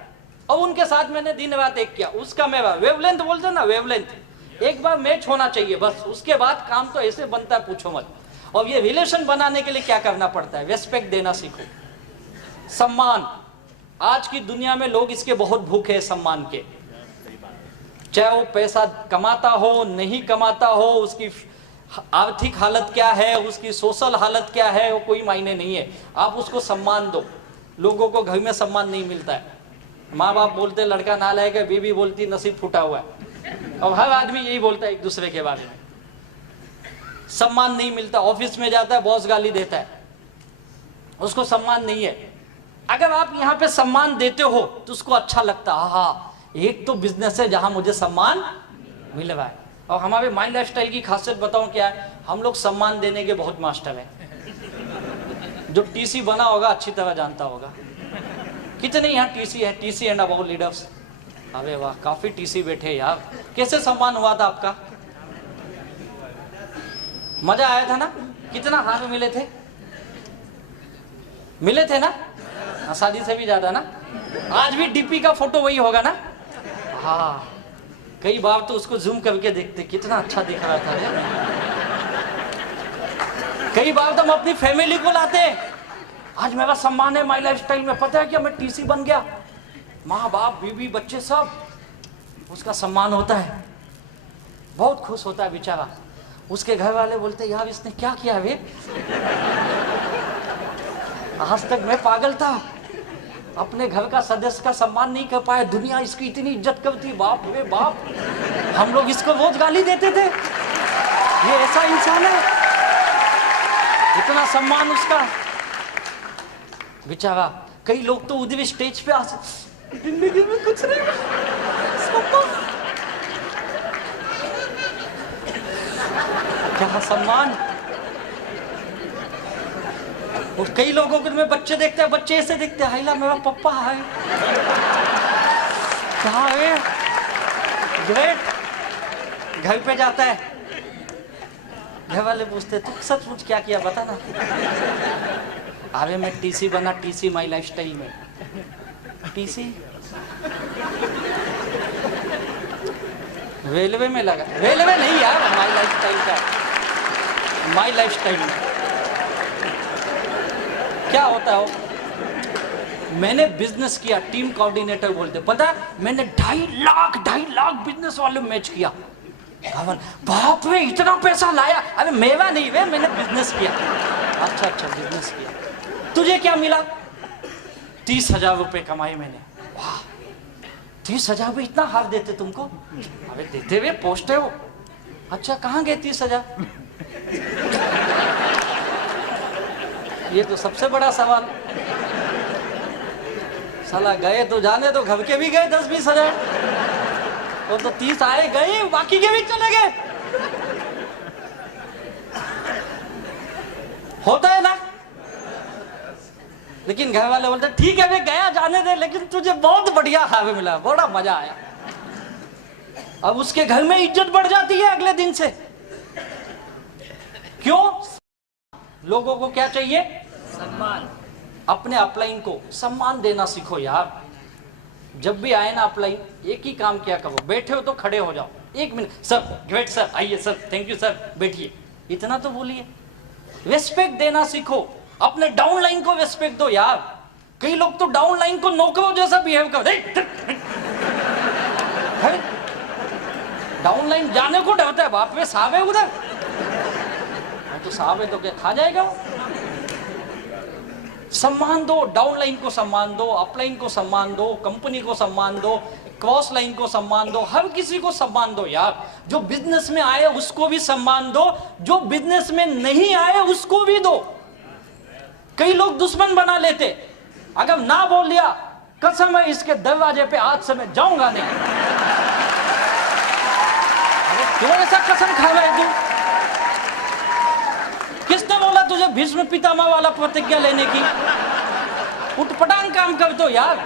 और उनके साथ मैंने दिन रात एक किया। उसका मेरा वेवलेंथ बोलते ना, वेवलेंथ एक बार मैच होना चाहिए बस, उसके बाद काम तो ऐसे बनता है पूछो मत। और ये रिलेशन बनाने के लिए क्या करना पड़ता है? रेस्पेक्ट देना सीखो, सम्मान। आज की दुनिया में लोग इसके बहुत भूखे हैं, सम्मान के। चाहे वो पैसा कमाता हो नहीं कमाता हो, उसकी आर्थिक हालत क्या है, उसकी सोशल हालत क्या है, वो कोई मायने नहीं है। आप उसको सम्मान दो। लोगों को घर में सम्मान नहीं मिलता है। माँ बाप बोलते लड़का नालायक है, बीवी बोलती नसीब फूटा हुआ है, और हर आदमी यही बोलता है एक दूसरे के बारे में। सम्मान नहीं मिलता। ऑफिस में जाता है, बॉस गाली देता है, उसको सम्मान नहीं है। अगर आप यहाँ पे सम्मान देते हो तो उसको अच्छा लगता है, हाँ एक तो बिजनेस है जहां मुझे सम्मान मिल रहा है। और हमारे माई लाइफस्टाइल की खासियत बताऊं क्या है, हम लोग सम्मान देने के बहुत मास्टर हैं। जो टीसी बना होगा अच्छी तरह जानता होगा। कितने यहाँ टीसी है, टीसी एंड अबाउट लीडर्स? अरे वाह, काफी टीसी बैठे यार। कैसे सम्मान हुआ था आपका? मजा आया था ना? कितना हार मिले थे? मिले थे ना? शादी से भी ज्यादा ना? आज भी डीपी का फोटो वही होगा ना? हाँ, कई बार तो उसको जूम करके देखते, कितना अच्छा दिख रहा था। कई बार तो हम अपनी फैमिली को लाते, आज मेरा सम्मान है माई लाइफस्टाइल में, पता है क्या, मैं टीसी बन गया। माँ बाप बीवी बच्चे सब, उसका सम्मान होता है, बहुत खुश होता है बेचारा। उसके घर वाले बोलते यार इसने क्या किया वे, आज तक मैं पागल था, अपने घर का सदस्य का सम्मान नहीं कर पाया, दुनिया इसकी इतनी इज्जत करती, बाप रे बाप, हम लोग इसको रोज गाली देते थे, ये ऐसा इंसान है, इतना सम्मान उसका बेचारा। कई लोग तो उधर स्टेज पे आ, जिंदगी में कुछ नहीं, क्या सम्मान। और कई लोगों को में बच्चे देखते हैं, बच्चे ऐसे दिखते हैं, हाइला मेरा पप्पा है, कहाँ है, ग्रेट। घर पे जाता है, घर वाले पूछते तू सचमुच क्या किया बता ना। अरे मैं टीसी बना, टीसी माई लाइफस्टाइल में। टीसी रेलवे में लगा, रेलवे नहीं यार, माई लाइफस्टाइल का, माई लाइफस्टाइल में क्या होता है। मैंने बिजनेस किया, टीम कोऑर्डिनेटर बोलते, पता है मैंने 2.5 लाख बिजनेस वाले मैच किया। बाप रे इतना पैसा लाया, अरे मेवा नहीं वे, मैंने बिजनेस किया। अच्छा बिजनेस किया, तुझे क्या मिला? 30,000 रुपए कमाए मैंने। वाह, 30,000 भी इतना हार देते तुमको? अरे देते हुए पोस्ट है वो। अच्छा कहाँ गए 30,000? ये तो सबसे बड़ा सवाल। साला गए तो जाने दो, घर के भी गए 10-20 हजार, वो तो 30 आए गए, बाकी के भी चले गए। होता है ना? लेकिन घर वाले बोलते ठीक है वे गया जाने दे, लेकिन तुझे बहुत बढ़िया खावे मिला, बड़ा मजा आया। अब उसके घर में इज्जत बढ़ जाती है अगले दिन से। क्यों? लोगों को क्या चाहिए? सम्मान। अपने अपलाइन को सम्मान देना सीखो यार। जब भी आए ना अपलाइन, एक ही काम किया करो, बैठे हो तो खड़े हो जाओ, 1 मिनट, सर ग्रेट सर, आइए सर, थैंक यू सर, बैठिए, इतना तो बोलिए। रेस्पेक्ट देना सीखो, अपने डाउन लाइन को रेस्पेक्ट दो यार। कई लोग तो डाउन लाइन को नौकरों जैसा बिहेव करते, डाउन लाइन जाने को डरता है, बाप रे साहब है उधर, तो साहब है तो क्या खा जाएगा। सम्मान दो, डाउन लाइन को सम्मान दो, अपलाइन को सम्मान दो, कंपनी को सम्मान दो, क्रॉस लाइन को सम्मान दो, हर किसी को सम्मान दो यार। जो बिजनेस में आए उसको भी सम्मान दो, जो बिजनेस में नहीं आए उसको भी दो। कई लोग दुश्मन बना लेते, अगर ना बोल दिया कसम है इसके दरवाजे पे आज से मैं जाऊंगा नहीं। अरे क्यों ऐसा कसम खा रहा है तू? किसने बोला तुझे भीष्म पितामह वाला प्रतिज्ञा लेने की? उठपटांग काम कर दो यार,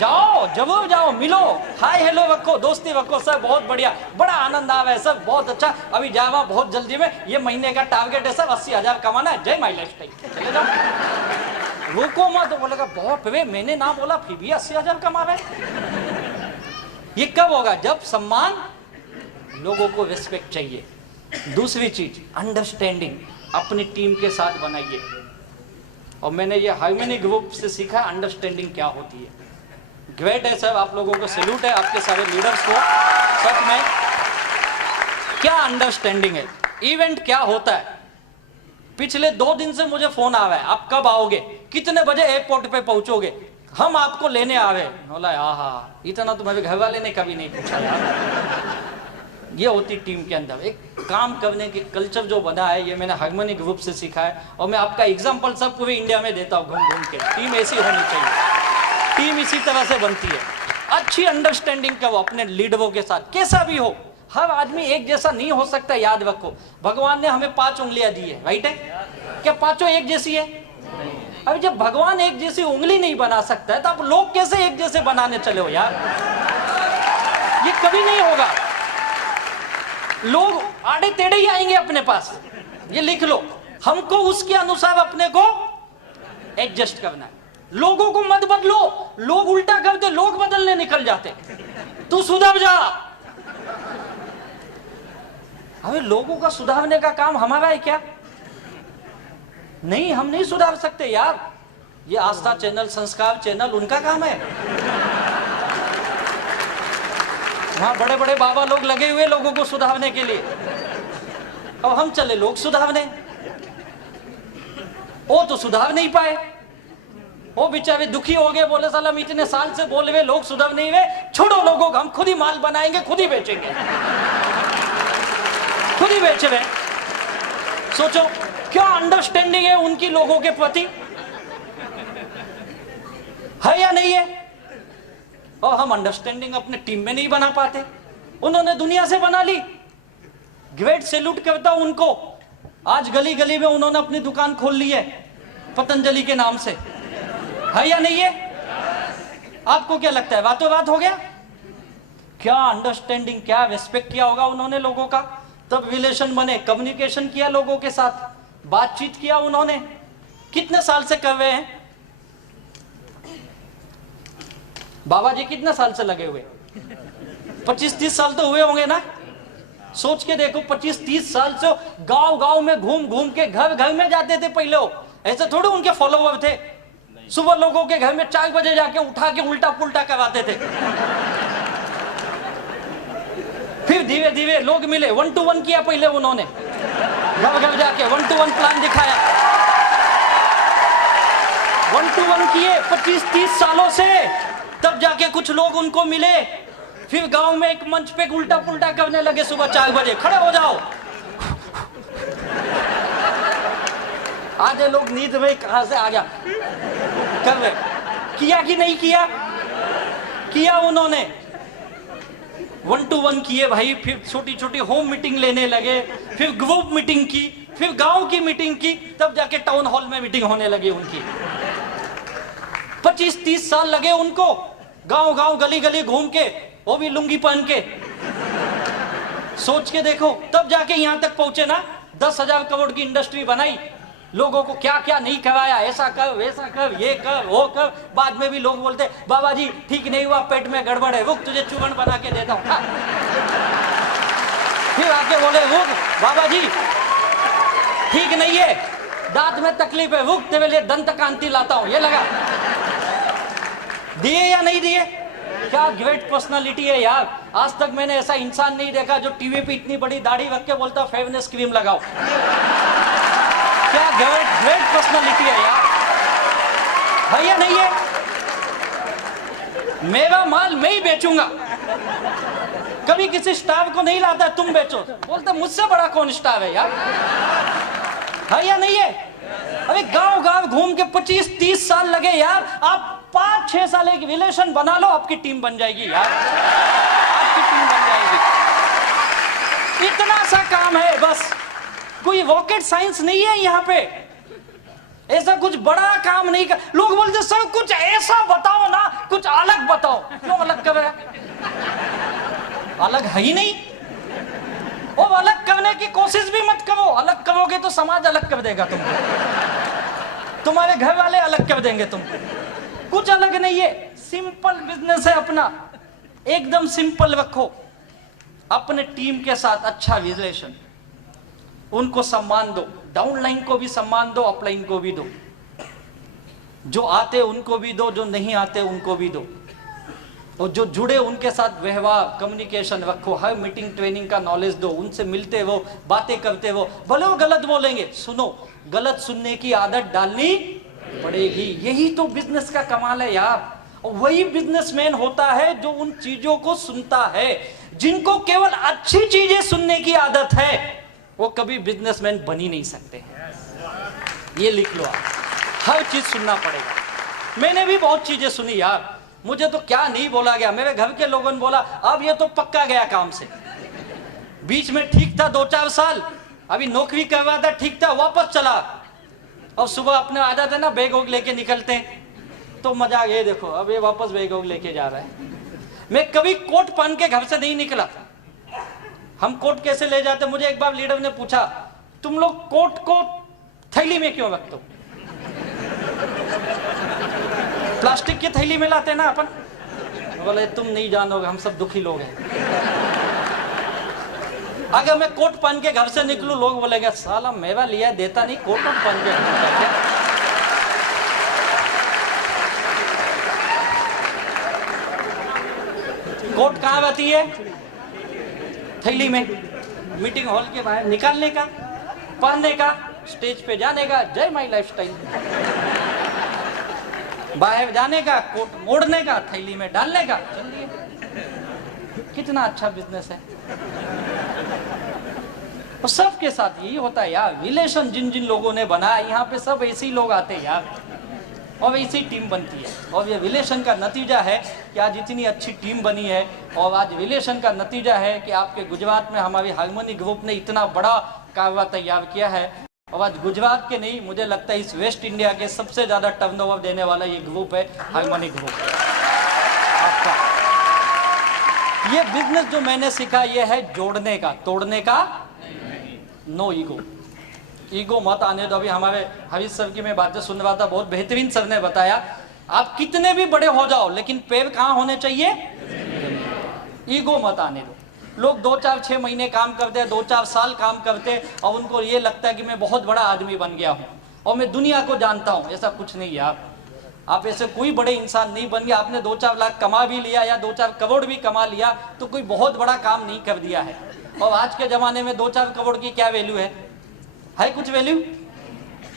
जाओ जरूर जाओ, मिलो, हाय हेलो रखो, दोस्ती रखो, सर बहुत बढ़िया, बड़ा आनंद आ रहा है सर, बहुत अच्छा, अभी जावा बहुत जल्दी में, ये महीने का टारगेट है सर 80,000 कमाना है, जय माई लाइफस्टाइल, चले जाओ। रुको मत, तो बोलेगा बाप रे मैंने ना बोला फिर भी 80,000 कमा रहे। ये कब होगा? जब सम्मान, लोगों को रिस्पेक्ट चाहिए। दूसरी चीज अंडरस्टैंडिंग, अपनी टीम के साथ बनाइए। और मैंने ये हार्मनी ग्रुप से सीखा अंडरस्टैंडिंग क्या होती है। ग्रेट है सर, आप लोगों को सैल्यूट है, आपके सारे लीडर्स को। सच में क्या अंडरस्टैंडिंग है। इवेंट क्या होता है, पिछले 2 दिन से मुझे फोन आ रहा है, आप कब आओगे, कितने बजे एयरपोर्ट पे पहुंचोगे, हम आपको लेने आ रहे। बोला आहा, इतना तो मेरे घर वाले ने कभी नहीं पूछा यार। ये होती टीम के अंदर एक काम करने की कल्चर जो बना है, ये मैंने हार्मनी ग्रुप से सीखा है। और मैं आपका एग्जांपल सब पूरे इंडिया में देता हूँ घूम घूम के। टीम ऐसी होनी चाहिए, टीम इसी तरह से बनती है। अच्छी अंडरस्टैंडिंग करो अपने लीडरों के साथ, कैसा भी हो। हर आदमी एक जैसा नहीं हो सकता, याद रखो। भगवान ने हमें 5 उंगलियां दी है, राइट है? क्या पांचों एक जैसी है? अभी जब भगवान एक जैसी उंगली नहीं बना सकता है तो आप लोग कैसे एक जैसे बनाने चले हो यार? ये कभी नहीं होगा। लोग आड़े टेढ़े ही आएंगे अपने पास, ये लिख लो। हमको उसके अनुसार अपने को एडजस्ट करना है। लोगों को मत बदलो, लोग उल्टा करते, लोग बदलने निकल जाते। तू सुधर जा। हमें लोगों का सुधारने का काम हमारा है क्या? नहीं, हम नहीं सुधार सकते यार। ये आस्था चैनल, संस्कार चैनल, उनका काम है। वहां बड़े बड़े बाबा लोग लगे हुए लोगों को सुधारने के लिए, और हम चले लोग सुधारने। वो तो सुधार नहीं पाए, वो बेचारे दुखी हो गए, बोले साला हम इतने साल से बोल रहे लोग सुधर नहीं हुए, छोड़ो लोगों को, हम खुद ही माल बनाएंगे, खुद ही बेचेंगे, खुद ही बेच रहे। सोचो क्या अंडरस्टैंडिंग है उनकी लोगों के प्रति, है या नहीं है? और हम अंडरस्टैंडिंग अपने टीम में नहीं बना पाते, उन्होंने दुनिया से बना ली। ग्रेट सैल्यूट करता हूं उनको। आज गली गली में उन्होंने अपनी दुकान खोल ली है पतंजलि के नाम से, है या नहीं है? आपको क्या लगता है बातों बात हो गया? क्या अंडरस्टैंडिंग, क्या रिस्पेक्ट किया होगा उन्होंने लोगों का, तब रिलेशन बने, कम्युनिकेशन किया लोगों के साथ, बातचीत किया उन्होंने। कितने साल से कर रहे हैं बाबा जी? कितने साल से लगे हुए? 25-30 साल तो हुए होंगे ना। सोच के देखो, 25-30 साल से गांव गांव में घूम घूम के, घर घर में जाते थे पहले। ऐसे थोड़े उनके फॉलोवर थे, सुबह लोगों के घर में 4 बजे जाके उठा के उल्टा पुल्टा करवाते थे। फिर धीरे धीरे लोग मिले, 1 to 1 किया पहले उन्होंने, घर घर जाके 1 to 1 प्लान दिखाया। 1 to 1 किए 25-30 सालों से, तब जाके कुछ लोग उनको मिले। फिर गांव में एक मंच पे उल्टा पुल्टा करने लगे, सुबह 4 बजे खड़े हो जाओ। आधे लोग नींद में कहां से आ गया कर रहे। किया कि नहीं किया? किया उन्होंने। 1 to 1 किए भाई। फिर छोटी छोटी होम मीटिंग लेने लगे, फिर ग्रुप मीटिंग की, फिर गांव की मीटिंग की, तब जाके टाउन हॉल में मीटिंग होने लगी उनकी। 25-30 साल लगे उनको, गांव गांव गली गली घूम के, वो भी लुंगी पहन के। सोच के देखो, तब जाके यहां तक पहुंचे ना। 10,000 करोड़ की इंडस्ट्री बनाई, लोगों को क्या क्या नहीं कराया, ऐसा कर वैसा कर, ये कर वो कर। बाद में भी लोग बोलते बाबा जी ठीक नहीं हुआ, पेट में गड़बड़ है, रुक तुझे चूर्ण बना के देता हूं। फिर आके बोले रुक बाबा जी ठीक नहीं है, दांत में तकलीफ है, रुक तेरे लिए दंत कांति लाता हूं, ये लगा। दिए या नहीं दिए? क्या ग्रेट पर्सनालिटी है यार। आज तक मैंने ऐसा इंसान नहीं देखा जो टीवी पे इतनी बड़ी दाढ़ी रख के बोलता फेयरनेस क्रीम लगाओ। क्या ग्रेट पर्सनालिटी है यार, है या नहीं है? मेरा माल मैं ही बेचूंगा, कभी किसी स्टार को नहीं लाता तुम बेचो। बोलते मुझसे बड़ा कौन स्टार है यार, है या नहीं है? अरे गांव गांव घूम के 25-30 साल लगे यार। आप 5-6 साल एक रिलेशन बना लो, आपकी टीम बन जाएगी यार, आपकी टीम बन जाएगी। इतना सा काम है बस, कोई रॉकेट साइंस नहीं है यहाँ पे, ऐसा कुछ बड़ा काम नहीं कर। लोग बोलते सर कुछ ऐसा बताओ ना, कुछ अलग बताओ। क्यों अलग कर रहा है? अलग है ही नहीं। और अलग करने की कोशिश भी मत करो, अलग करोगे तो समाज अलग कर देगा तुमको, तुम्हारे घर वाले अलग कर देंगे तुमको। कुछ अलग नहीं है, सिंपल बिजनेस है अपना, एकदम सिंपल रखो। अपने टीम के साथ अच्छा रिलेशन, उनको सम्मान दो, डाउनलाइन को भी सम्मान दो, अपलाइन को भी दो। जो आते उनको भी दो, जो नहीं आते उनको भी दो। और जो जुड़े उनके साथ व्यवहार कम्युनिकेशन रखो, हर मीटिंग ट्रेनिंग का नॉलेज दो, उनसे मिलते हो, बातें करते हो। भले वो गलत बोलेंगे, सुनो, गलत सुनने की आदत डालनी पड़ेगी। यही तो बिजनेस का कमाल है यार। और वही बिजनेसमैन होता है जो उन चीजों को सुनता है। जिनको केवल अच्छी चीजें सुनने की आदत है वो कभी बिजनेसमैन बन ही नहीं सकते। ये लिख लो आप, हर चीज सुनना पड़ेगा। मैंने भी बहुत चीजें सुनी यार, मुझे तो क्या नहीं बोला गया, मेरे घर के लोगों ने बोला अब ये तो पक्का गया काम से। बीच में ठीक था 2-4 साल, अभी नौकरी करवाता ठीक था, वापस चला। और सुबह अपने आदत है ना बैग वैग लेके निकलते हैं, तो मजा ये देखो अब ये वापस बैग वैग लेके जा रहा है। मैं कभी कोट पहन के घर से नहीं निकला। हम कोट कैसे ले जाते, मुझे एक बार लीडर ने पूछा तुम लोग कोट को थैली में क्यों रखते हो? प्लास्टिक की थैली में लाते ना अपन। बोले तुम नहीं जानोगे, हम सब दुखी लोग हैं। अगर मैं कोट पहन के घर से निकलूं, लोग बोलेंगे साला मेवा लिया देता नहीं, कोट पहन के कोट कहाँ रहती है? थैली में। मीटिंग हॉल के बाहर निकालने का, पहनने का, स्टेज पे जाने का, जय माई लाइफस्टाइल। बाहर जाने का, कोट मोड़ने का, थैली में डालने का, चलिए। कितना अच्छा बिजनेस है। और सबके साथ यही होता है यार, रिलेशन जिन जिन लोगों ने बनाया, यहाँ पे सब ऐसे ही लोग आते हैं यार, और ऐसी टीम बनती है। और ये रिलेशन का नतीजा है कि आज इतनी अच्छी टीम बनी है। और आज रिलेशन का नतीजा है कि आपके गुजरात में हमारी हार्मोनी ग्रुप ने इतना बड़ा कारोबार तैयार किया है। और आज गुजरात के नहीं, मुझे लगता है इस वेस्ट इंडिया के सबसे ज्यादा टर्नओवर देने वाला ये ग्रुप है, हार्मोनी ग्रुप आपका। ये बिजनेस जो मैंने सीखा ये है जोड़ने का, तोड़ने का। नो ईगो, ईगो मत आने दो। अभी हमारे हरीश सर की मैं बातें सुन रहा था, बहुत बेहतरीन सर ने बताया आप कितने भी बड़े हो जाओ लेकिन पैर कहाँ होने चाहिए? ईगो मत आने दो। लोग 2-4-6 महीने काम करते हैं, 2-4 साल काम करते हैं और उनको ये लगता है कि मैं बहुत बड़ा आदमी बन गया हूँ और मैं दुनिया को जानता हूँ। ऐसा कुछ नहीं है। आप ऐसे कोई बड़े इंसान नहीं बन गया। आपने 2-4 लाख कमा भी लिया या 2-4 करोड़ भी कमा लिया तो कोई बहुत बड़ा काम नहीं कर दिया है। और आज के ज़माने में 2-4 करोड़ की क्या वैल्यू है कुछ वैल्यू?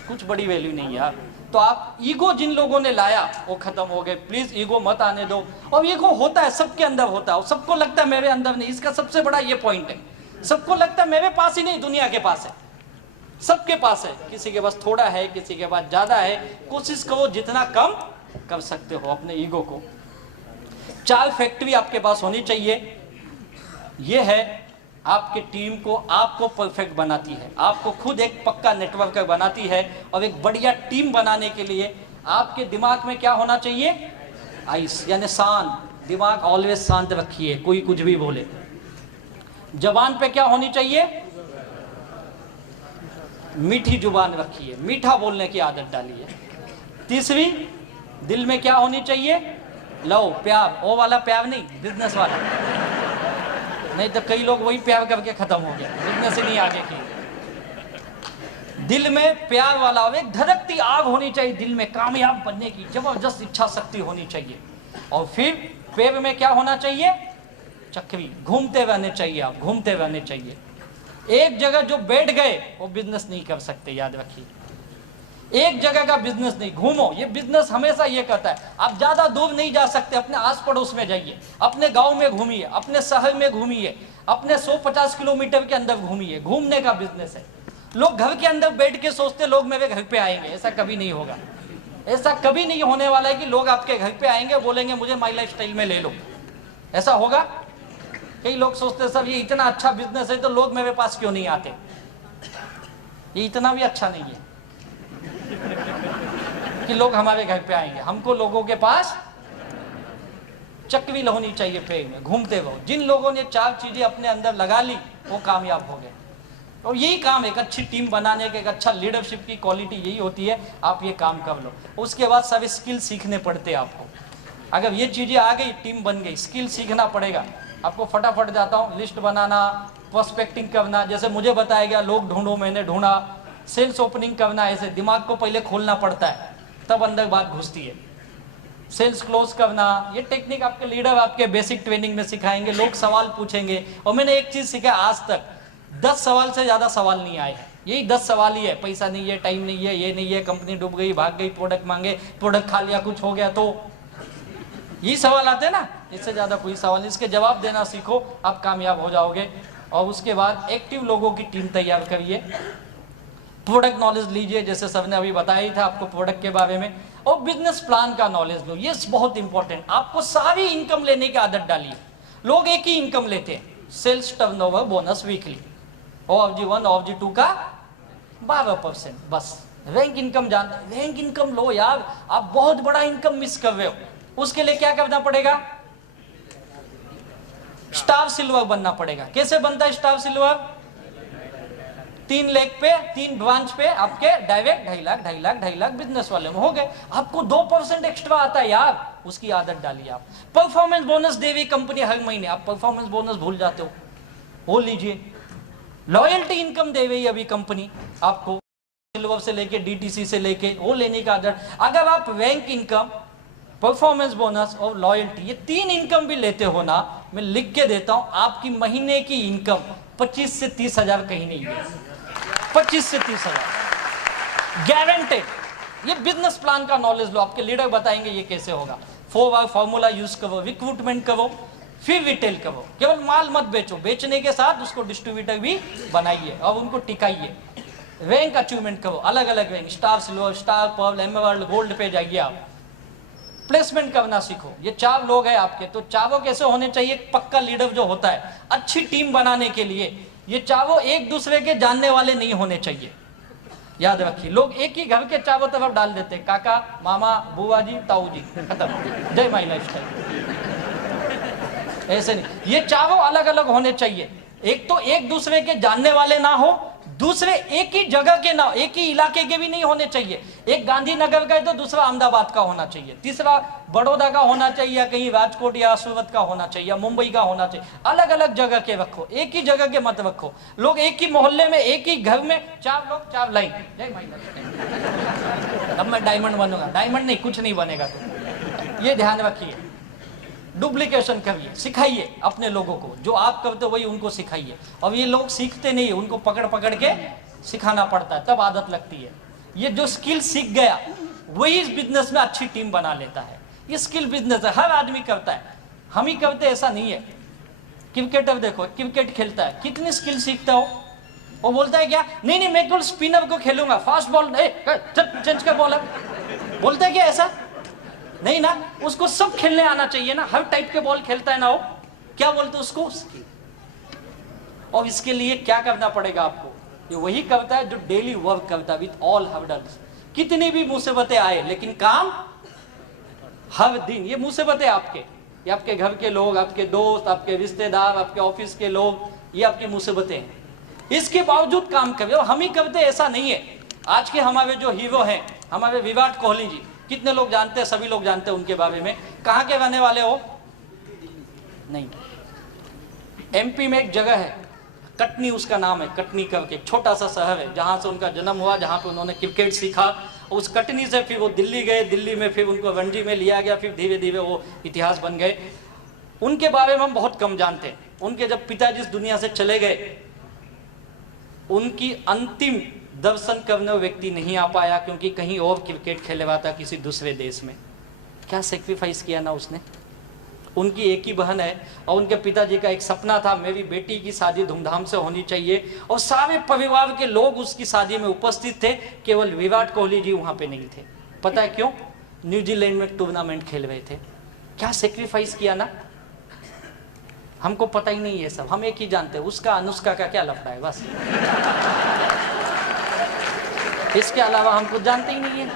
कुछ बड़ी वैल्यू नहीं यार। तो आप ईगो जिन लोगों ने लाया वो खत्म हो गए। प्लीज ईगो मत आने दो। और ईगो होता है, सबके अंदर होता है, सबको लगता है मेरे अंदर नहीं। इसका सबसे बड़ा ये पॉइंट है, सबको लगता है मेरे पास ही नहीं, दुनिया के पास है, सबके पास है। किसी के पास थोड़ा है, किसी के पास ज्यादा है। कोशिश करो जितना कम कर सकते हो अपने ईगो को। 4 फैक्ट्री आपके पास होनी चाहिए। ये है आपके टीम को, आपको परफेक्ट बनाती है, आपको खुद एक पक्का नेटवर्क बनाती है। और एक बढ़िया टीम बनाने के लिए आपके दिमाग में क्या होना चाहिए? आइस, यानी शांत दिमाग। ऑलवेज शांत रखिए, कोई कुछ भी बोले। जबान पे क्या होनी चाहिए? मीठी जुबान रखिए, मीठा बोलने की आदत डालिए। तीसरी, दिल में क्या होनी चाहिए? लव, प्यार। वो वाला प्यार नहीं, बिजनेस वाला। नहीं तो कई लोग वही प्यार करके खत्म हो गया, बिजनेस ही नहीं आगे की। दिल में प्यार वाला, एक धड़कती आग होनी चाहिए दिल में, कामयाब बनने की जबरदस्त इच्छा शक्ति होनी चाहिए। और फिर पैर में क्या होना चाहिए? चक्री, घूमते रहने चाहिए। आप घूमते रहने चाहिए। एक जगह जो बैठ गए वो बिजनेस नहीं कर सकते, याद रखिए। एक जगह का बिजनेस नहीं, घूमो। ये बिजनेस हमेशा ये कहता है आप ज्यादा दूर नहीं जा सकते, अपने आस पड़ोस में जाइए, अपने गांव में घूमिए, अपने शहर में घूमिए, अपने 150 किलोमीटर के अंदर घूमिए। घूमने का बिजनेस है। लोग घर के अंदर बैठ के सोचते लोग मेरे घर पे आएंगे, ऐसा कभी नहीं होगा। ऐसा कभी नहीं होने वाला है कि लोग आपके घर पे आएंगे बोलेंगे मुझे माई लाइफ स्टाइल में ले लो। ऐसा होगा? कई लोग सोचते सब ये इतना अच्छा बिजनेस है तो लोग मेरे पास क्यों नहीं आते। ये इतना भी अच्छा नहीं है कि लोग हमारे घर पे आएंगे। हमको लोगों के पास चक्री होनी चाहिए, पेड़ में घूमते रहो। जिन लोगों ने 4 चीजें अपने अंदर लगा ली वो कामयाब हो गए। और यही काम एक अच्छी टीम बनाने का, एक अच्छा लीडरशिप की क्वालिटी यही होती है। आप ये काम कर लो, उसके बाद सब स्किल सीखने पड़ते हैं आपको। अगर ये चीजें आ गई, टीम बन गई, स्किल सीखना पड़ेगा आपको। फटाफट जाता हूँ, लिस्ट बनाना, प्रोस्पेक्टिंग करना, जैसे मुझे बताया गया, लोग ढूंढो, मैंने ढूंढा। सेल्स ओपनिंग करना, ऐसे दिमाग को पहले खोलना पड़ता है तब अंदर बात घुसती है। सेल्स क्लोज करना, ये टेक्निक आपके लीडर आपके बेसिक ट्रेनिंग में सिखाएंगे। लोग सवाल पूछेंगे। और मैंने एक चीज सीखा, आज तक 10 सवाल से ज्यादा सवाल नहीं आए हैं। यही 10 सवाल ही है, पैसा नहीं है, टाइम नहीं है, ये नहीं है, कंपनी डूब गई, भाग गई, प्रोडक्ट मांगे, प्रोडक्ट खा लिया, कुछ हो गया, तो यही सवाल आते हैं ना। इससे ज्यादा कोई सवाल नहीं। इसके जवाब देना सीखो, आप कामयाब हो जाओगे। और उसके बाद एक्टिव लोगों की टीम तैयार करिए। प्रोडक्ट नॉलेज लीजिए, जैसे सर ने अभी बताया ही था आपको प्रोडक्ट के बारे में। और बिजनेस प्लान का नॉलेज लो, ये बहुत इंपॉर्टेंट। आपको सारी इनकम लेने की आदत डालिए। लोग एक ही इनकम लेते हैं, sales turnover bonus weekly, OFG1 OFG2 का 12%, बस। रैंक इनकम जानते, रैंक इनकम लो यार, आप बहुत बड़ा इनकम मिस कर रहे हो। उसके लिए क्या करना पड़ेगा? स्टार सिल्वर बनना पड़ेगा। कैसे बनता है स्टार सिल्वर? 3 लाख पे 3 ब्रांच पे आपके डायरेक्ट 2.5 लाख बिजनेस वाले में हो गए। आपको 2% एक्स्ट्रा आता है यार, उसकी आदत डालिए आप। परफॉर्मेंस बोनस दे रही कंपनी हर महीने, आप परफॉर्मेंस बोनस भूल जाते हो, वो लीजिए। लॉयल्टी इनकम दे रही है अभी कंपनी आपको, सिल्वर से लेके DTC से लेके, वो लेने का आदत। अगर आप रैंक इनकम, परफॉर्मेंस बोनस और लॉयल्टी, ये 3 इनकम भी लेते हो ना, मैं लिख के देता हूं, आपकी महीने की इनकम 25 से 30 हजार कहीं नहीं है। 25 से 30 हजार गारंटेड। ये बिजनेस प्लान का नॉलेज लो, आपके लीडर बताएंगे ये कैसे होगा। 4R फॉर्मूला यूज करो, रिक्रूटमेंट करो, फिर रिटेल करो। केवल माल मत बेचो, बेचने के साथ उसको डिस्ट्रीब्यूटर भी बनाइए और उनको टिकाइए। रैंक अचीवमेंट करो, अलग अलग rank, star silver, star pearl, emerald, gold पे जाइए आप। प्लेसमेंट करना सीखो। ये 4 लोग हैं आपके, तो चारों कैसे होने चाहिए? पक्का लीडर जो होता है, अच्छी टीम बनाने के लिए ये चारों एक दूसरे के जानने वाले नहीं होने चाहिए। याद रखिए, लोग एक ही घर के चारों तरफ डाल देते हैं, काका, मामा, बुआ जी, ताऊ जी, खत्म, जय माई लाइफस्टाइल। ऐसे नहीं, ये चारों अलग अलग होने चाहिए। एक तो एक दूसरे के जानने वाले ना हो, दूसरे एक ही जगह के ना, एक ही इलाके के भी नहीं होने चाहिए। एक गांधीनगर का है तो दूसरा अहमदाबाद का होना चाहिए, तीसरा बड़ौदा का होना चाहिए, या कहीं राजकोट या सूरत का होना चाहिए, या मुंबई का होना चाहिए। अलग अलग जगह के रखो, एक ही जगह के मत रखो। लोग एक ही मोहल्ले में, एक ही घर में 4 लोग 4 लाइन। अब मैं डायमंड बनूंगा, डायमंड नहीं, कुछ नहीं बनेगा। तो ये ध्यान रखिए, डुप्लीकेशन करिए, सिखाइए अपने लोगों को, जो आप करते हो वही उनको सिखाइए। और ये लोग सीखते नहीं है, उनको पकड़ पकड़ के सिखाना पड़ता है, तब आदत लगती है। ये जो स्किल सीख गया वही इस बिजनेस में अच्छी टीम बना लेता है। ये स्किल बिजनेस है, हर आदमी करता है, हम ही करते ऐसा नहीं है। क्रिकेटर देखो, क्रिकेट खेलता है, कितनी स्किल सीखता हो। वो बोलता है क्या, नहीं नहीं मैं केवल स्पिनर को खेलूंगा, फास्ट बॉल चेंज कर बॉलर, बोलता है क्या ऐसा? नहीं ना, उसको सब खेलने आना चाहिए ना, हर टाइप के बॉल खेलता है ना वो, क्या बोलते हैं उसको? और इसके लिए क्या करना पड़ेगा आपको? ये वही करता है जो डेली वर्क करता है विथ ऑल हर्डल्स। कितनी भी मुसीबतें आए लेकिन काम हर दिन। ये मुसीबतें आपके, ये आपके घर के लोग, आपके दोस्त, आपके रिश्तेदार, आपके ऑफिस के लोग, ये आपकी मुसीबतें हैं। इसके बावजूद काम कर रहे हो, हम ही करते ऐसा नहीं है। आज के हमारे जो हीरो हैं, हमारे विराट कोहली जी, कितने लोग जानते हैं? सभी लोग जानते हैं उनके बारे में। कहाँ के रहने वाले हो? नहीं, MP में एक जगह है, कटनी उसका नाम है, कटनी करके छोटा सा शहर है, जहाँ से उनका जन्म हुआ, जहाँ पे उन्होंने क्रिकेट सीखा। उस कटनी से फिर वो दिल्ली गए, दिल्ली में फिर उनको रणजी में लिया गया, फिर धीरे धीरे वो इतिहास बन गए। उनके बारे में हम बहुत कम जानते हैं। उनके जब पिताजी इस दुनिया से चले गए, उनकी अंतिम दर्शन करने व्यक्ति नहीं आ पाया, क्योंकि कहीं और क्रिकेट खेले हुआ था किसी दूसरे देश में। क्या सेक्रीफाइस किया ना उसने। उनकी एक ही बहन है और उनके पिताजी का एक सपना था, मेरी बेटी की शादी धूमधाम से होनी चाहिए, और सारे परिवार के लोग उसकी शादी में उपस्थित थे, केवल विराट कोहली जी वहां पे नहीं थे। पता है क्यों? न्यूजीलैंड में टूर्नामेंट खेल रहे थे। क्या सेक्रीफाइस किया ना। हमको पता ही नहीं है सब, हम एक ही जानते हैं, उसका अनुष्का का क्या लफड़ा है, बस। इसके अलावा हम कुछ जानते ही नहीं है।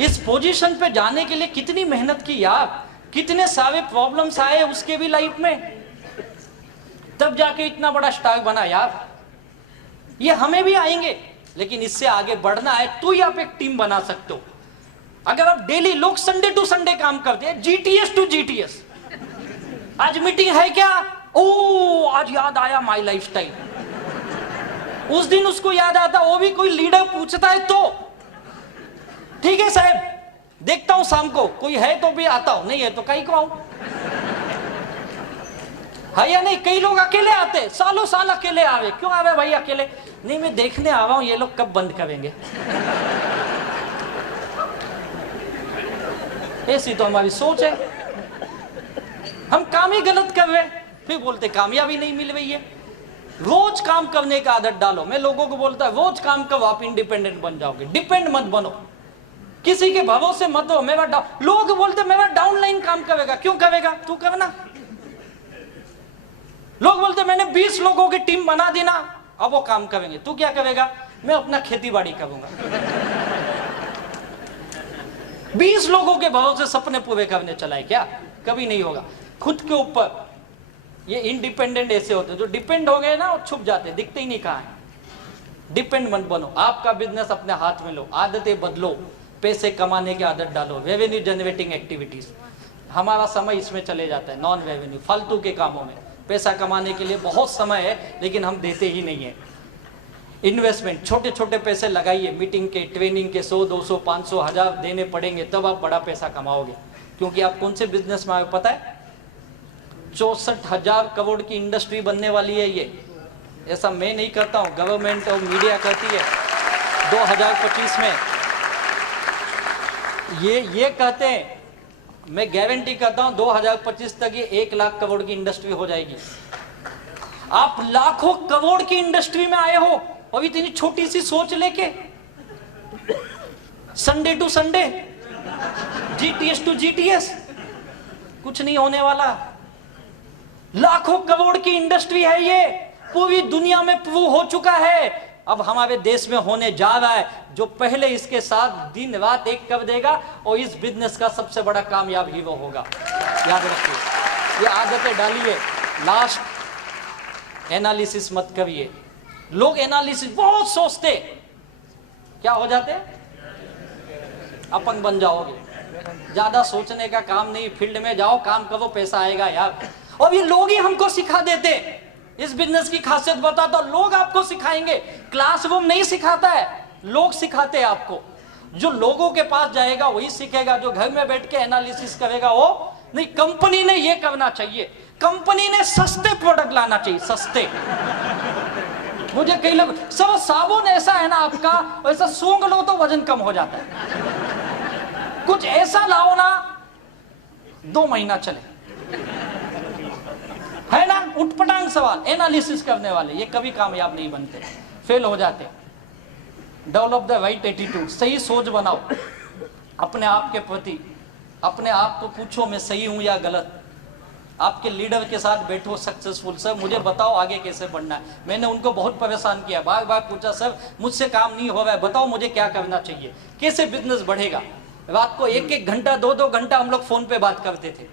इस पोजीशन पे जाने के लिए कितनी मेहनत की यार, कितने सारे प्रॉब्लम्स आए उसके भी लाइफ में, तब जाके इतना बड़ा स्टार बना यार। ये हमें भी आएंगे, लेकिन इससे आगे बढ़ना है तो ही आप एक टीम बना सकते हो। अगर आप डेली, लोग संडे टू संडे काम करते हैं, GTS टू GTS। आज मीटिंग है क्या? ओ आज याद आया माई लाइफस्टाइल। उस दिन उसको याद आता, वो भी कोई लीडर पूछता है तो ठीक है साहब, देखता हूं शाम को, कोई है तो भी आता हूं, नहीं है तो कहीं को आऊं, है या नहीं? कई लोग अकेले आते, सालों साल अकेले आ रहे। क्यों आ रहे भाई अकेले? नहीं मैं देखने आ रहा हूं ये लोग कब बंद करेंगे। ऐसी तो हमारी सोच है। हम काम ही गलत कर रहे, फिर बोलते कामयाबी नहीं मिल रही है। रोज काम करने का आदत डालो। मैं लोगों को बोलता है रोज काम करो, आप इंडिपेंडेंट बन जाओगे। डिपेंड मत बनो। किसी के भरोसे मत हो। मेरा लोग बोलते मेरा डाउनलाइन काम करेगा, क्यों करेगा? तू करना। लोग बोलते मैंने 20 लोगों की टीम बना दी ना, अब वो काम करेंगे। तू क्या करेगा? मैं अपना खेती बाड़ी करूंगा। 20 लोगों के भरोसे सपने पूरे करने चला है क्या? कभी नहीं होगा। खुद के ऊपर ये इंडिपेंडेंट ऐसे होते हैं, जो डिपेंड हो गए ना वो छुप जाते, दिखते ही नहीं कहाँ है। डिपेंड मत बनो, आपका बिजनेस अपने हाथ में लो, आदतें बदलो, पैसे कमाने की आदत डालो, रेवेन्यू जनरेटिंग एक्टिविटीज। हमारा समय इसमें चले जाता है, नॉन रेवेन्यू फालतू के कामों में। पैसा कमाने के लिए बहुत समय है लेकिन हम देते ही नहीं है। इन्वेस्टमेंट, छोटे छोटे पैसे लगाइए, मीटिंग के, ट्रेनिंग के 100, 200, 500, 1000 देने पड़ेंगे, तब आप बड़ा पैसा कमाओगे। क्योंकि आप कौन से बिजनेस में आए पता है? 64,000 करोड़ की इंडस्ट्री बनने वाली है ये। ऐसा मैं नहीं करता हूं, गवर्नमेंट और मीडिया करती है। 2025 में ये कहते हैं, मैं गारंटी करता हूं 2025 तक ये 1 लाख करोड़ की इंडस्ट्री हो जाएगी। आप लाखों करोड़ की इंडस्ट्री में आए हो और इतनी छोटी सी सोच लेके, Sunday to Sunday, GTS to GTS, कुछ नहीं होने वाला। लाखों करोड़ की इंडस्ट्री है ये, पूरी दुनिया में प्रूव हो चुका है। अब हमारे देश में होने जा रहा है। जो पहले इसके साथ दिन रात एक कर देगा और इस बिजनेस का सबसे बड़ा कामयाब ही वो होगा। याद रखिए, ये आदतें डालिए। लास्ट, एनालिसिस मत करिए। लोग एनालिसिस बहुत सोचते, क्या हो जाते? अपंग बन जाओगे। ज्यादा सोचने का काम नहीं, फील्ड में जाओ, काम करो, पैसा आएगा यार। और ये लोग ही हमको सिखा देते। इस बिजनेस की खासियत बता दो, लोग आपको सिखाएंगे। क्लासरूम नहीं सिखाता है, लोग सिखाते हैं आपको। जो लोगों के पास जाएगा वही सीखेगा, जो घर में बैठ के एनालिसिस करेगा वो नहीं। कंपनी ने ये करना चाहिए, कंपनी ने सस्ते प्रोडक्ट लाना चाहिए, सस्ते। मुझे कई लोग, सब साबुन ऐसा है ना आपका, वैसा सूंघ लो तो वजन कम हो जाता है। कुछ ऐसा लाओ ना 2 महीना चले, है ना? उठपटांग सवाल, एनालिसिस करने वाले ये कभी कामयाब नहीं बनते, फेल हो जाते। डेवलप द राइट एटीट्यूड, सही सोच बनाओ अपने आप के प्रति। अपने आप को पूछो मैं सही हूं या गलत। आपके लीडर के साथ बैठो सक्सेसफुल, सर मुझे बताओ आगे कैसे बढ़ना है। मैंने उनको बहुत परेशान किया, बार बार पूछा, सर मुझसे काम नहीं हो रहा है, बताओ मुझे क्या करना चाहिए, कैसे बिजनेस बढ़ेगा। रात को 1-1 घंटा 2-2 घंटा हम लोग फोन पे बात करते थे।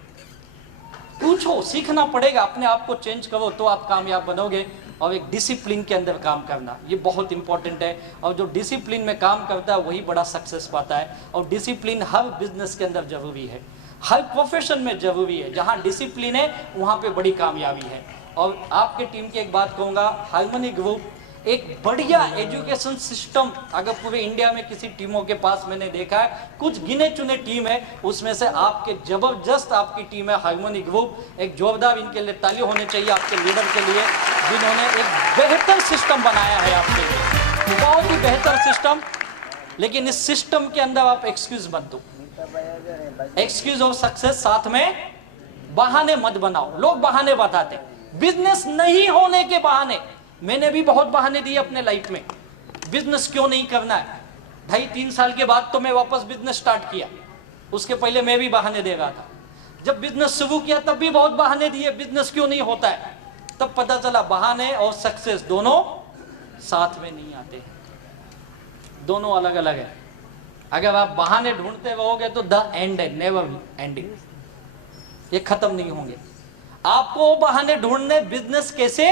पूछो, सीखना पड़ेगा, अपने आप को चेंज करो तो आप कामयाब बनोगे। और एक डिसिप्लिन के अंदर काम करना, ये बहुत इंपॉर्टेंट है। और जो डिसिप्लिन में काम करता है वही बड़ा सक्सेस पाता है। और डिसिप्लिन हर बिजनेस के अंदर जरूरी है, हर प्रोफेशन में जरूरी है। जहाँ डिसिप्लिन है वहाँ पे बड़ी कामयाबी है। और आपके टीम की एक बात कहूँगा, हार्मनी ग्रुप एक बढ़िया एजुकेशन सिस्टम, अगर पूरे इंडिया में किसी टीमों के पास मैंने देखा है, कुछ गिने चुने टीम है, उसमें से आपके जबरदस्त आपकी टीम है हार्मनी ग्रुप। एक जोरदार इनके लिए ताली होनी चाहिए आपके लीडर के लिए, जिन्होंने एक बेहतर सिस्टम बनाया है आपके लिए, बहुत ही बेहतर सिस्टम। लेकिन इस सिस्टम के अंदर आप एक्सक्यूज मत दो, एक्सक्यूज ऑफ सक्सेस साथ में बहाने मत बनाओ। लोग बहाने बताते, बिजनेस नहीं होने के बहाने। मैंने भी बहुत बहाने दिए अपने लाइफ में, बिजनेस क्यों नहीं करना है। 2.5-3 साल के बाद तो मैं वापस बिजनेस स्टार्ट किया, उसके पहले मैं भी बहाने दे रहा था। जब बिजनेस शुरू किया तब भी बहुत बहाने दिए, बिजनेस क्यों नहीं होता है। तब पता चला बहाने और सक्सेस दोनों साथ में नहीं आते, दोनों अलग अलग है। अगर आप बहाने ढूंढते रहोगे तो द एंड है, नेवर एंडिंग, ये खत्म नहीं होंगे। आपको बहाने ढूंढने, बिजनेस कैसे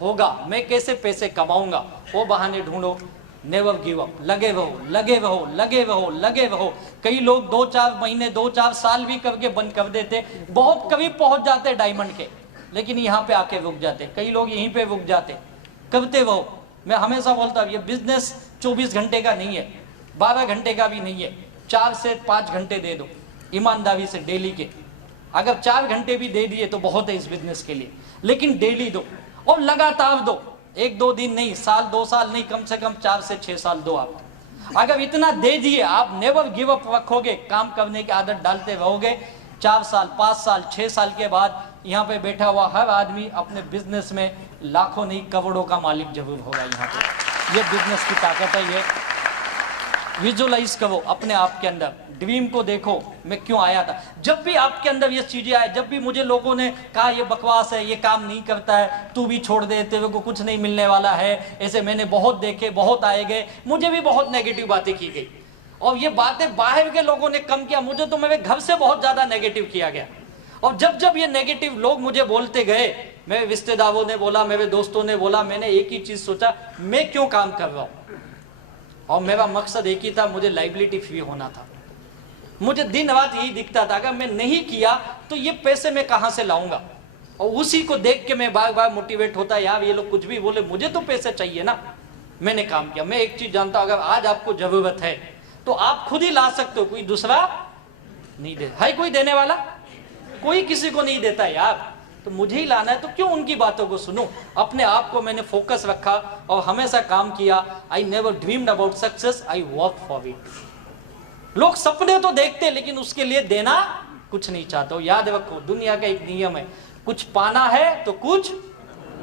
होगा, मैं कैसे पैसे कमाऊंगा, वो बहाने ढूंढो। नेवर गिव अप, लगे रहो, लगे रहो, लगे रहो, लगे रहो। कई लोग 2-4 महीने 2-4 साल भी करके बंद कर देते, बहुत करीब पहुंच जाते डायमंड के, लेकिन यहाँ पे आके रुक जाते। कई लोग यहीं पे रुक जाते। करते रहो। मैं हमेशा बोलता हूँ ये बिजनेस 24 घंटे का नहीं है, 12 घंटे का भी नहीं है। 4 से 5 घंटे दे दो ईमानदारी से डेली के। अगर 4 घंटे भी दे दिए तो बहुत है इस बिजनेस के लिए, लेकिन डेली दो और लगातार दो। 1-2 दिन नहीं, साल 2 साल नहीं, कम से कम 4 से 6 साल दो आप। अगर इतना दे दिए, आप नेवर गिव अप रखोगे, काम करने की आदत डालते रहोगे, 4 साल 5 साल 6 साल के बाद यहाँ पे बैठा हुआ हर आदमी अपने बिजनेस में लाखों नहीं करोड़ों का मालिक जरूर होगा। यहाँ पे ये बिजनेस की ताकत है। ये विजुअलाइज करो अपने आप के अंदर, ड्रीम को देखो मैं क्यों आया था। जब भी आपके अंदर ये चीजें आए, जब भी मुझे लोगों ने कहा ये बकवास है, ये काम नहीं करता है, तू भी छोड़ दे, तेरे को कुछ नहीं मिलने वाला है, ऐसे मैंने बहुत देखे, बहुत आए गए, मुझे भी बहुत नेगेटिव बातें की गई। और ये बातें बाहर के लोगों ने कम किया, मुझे तो मेरे घर से बहुत ज्यादा नेगेटिव किया गया। और जब जब ये नेगेटिव लोग मुझे बोलते गए, मेरे रिश्तेदारों ने बोला, मेरे दोस्तों ने बोला, मैंने एक ही चीज सोचा, मैं क्यों काम कर रहा हूं। और मेरा मकसद एक ही था, मुझे लाइबिलिटी फ्री होना था। मुझे दिन रात यही दिखता था, अगर मैं नहीं किया तो ये पैसे मैं कहां से लाऊंगा। और उसी को देख के मैं बार बार मोटिवेट होता, यार ये लोग कुछ भी बोले, मुझे तो पैसे चाहिए ना। मैंने काम किया। मैं एक चीज जानता हूं, अगर आज आपको जरूरत है तो आप खुद ही ला सकते हो, कोई दूसरा नहीं दे। है कोई देने वाला? कोई किसी को नहीं देता यार। तो मुझे ही लाना है, तो क्यों उनकी बातों को सुनूं। अपने आप को मैंने फोकस रखा और हमेशा काम किया। I never dreamed about success, I work for it. लोग सपने तो देखते लेकिन उसके लिए देना कुछ नहीं चाहते हो। याद रखो, दुनिया का एक नियम है, कुछ पाना है तो कुछ